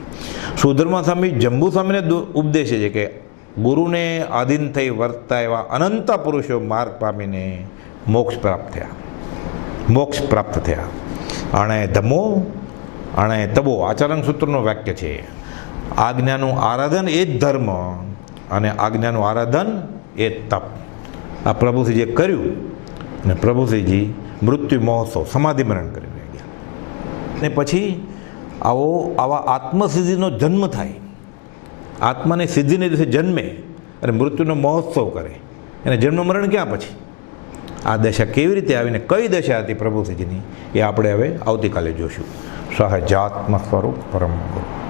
સુધર્મા સ્વામી જંબુ સ્વામીને ઉપદેશે છે કે ગુરુને આધીન થઈ વર્તતા એવા અનંત પુરુષો માર્ગ પામીને મોક્ષ પ્રાપ્ત થયા. અણે ધમો અણે તબો આચરણ સૂત્રનું વાક્ય છે. આજ્ઞાનું આરાધન એ જ ધર્મ અને આજ્ઞાનું આરાધન એ જ તપ. આ પ્રભુશ્રીજીએ કર્યું અને પ્રભુશ્રીજી મૃત્યુ મહોત્સવ સમાધિ મરણ કરી ગયા. અને પછી આવા આત્મસિદ્ધિનો જન્મ થાય. આત્માની સિદ્ધિને દિવસે જન્મે અને મૃત્યુનો મહોત્સવ કરે. અને જન્મ મરણ ક્યાં પછી? આ દશા કેવી રીતે આવીને કઈ દશા હતી પ્રભુશ્રીજીની એ આપણે હવે આવતીકાલે જોઈશું. સહજાત્મ સ્વરૂપ પરમ ગુરુ.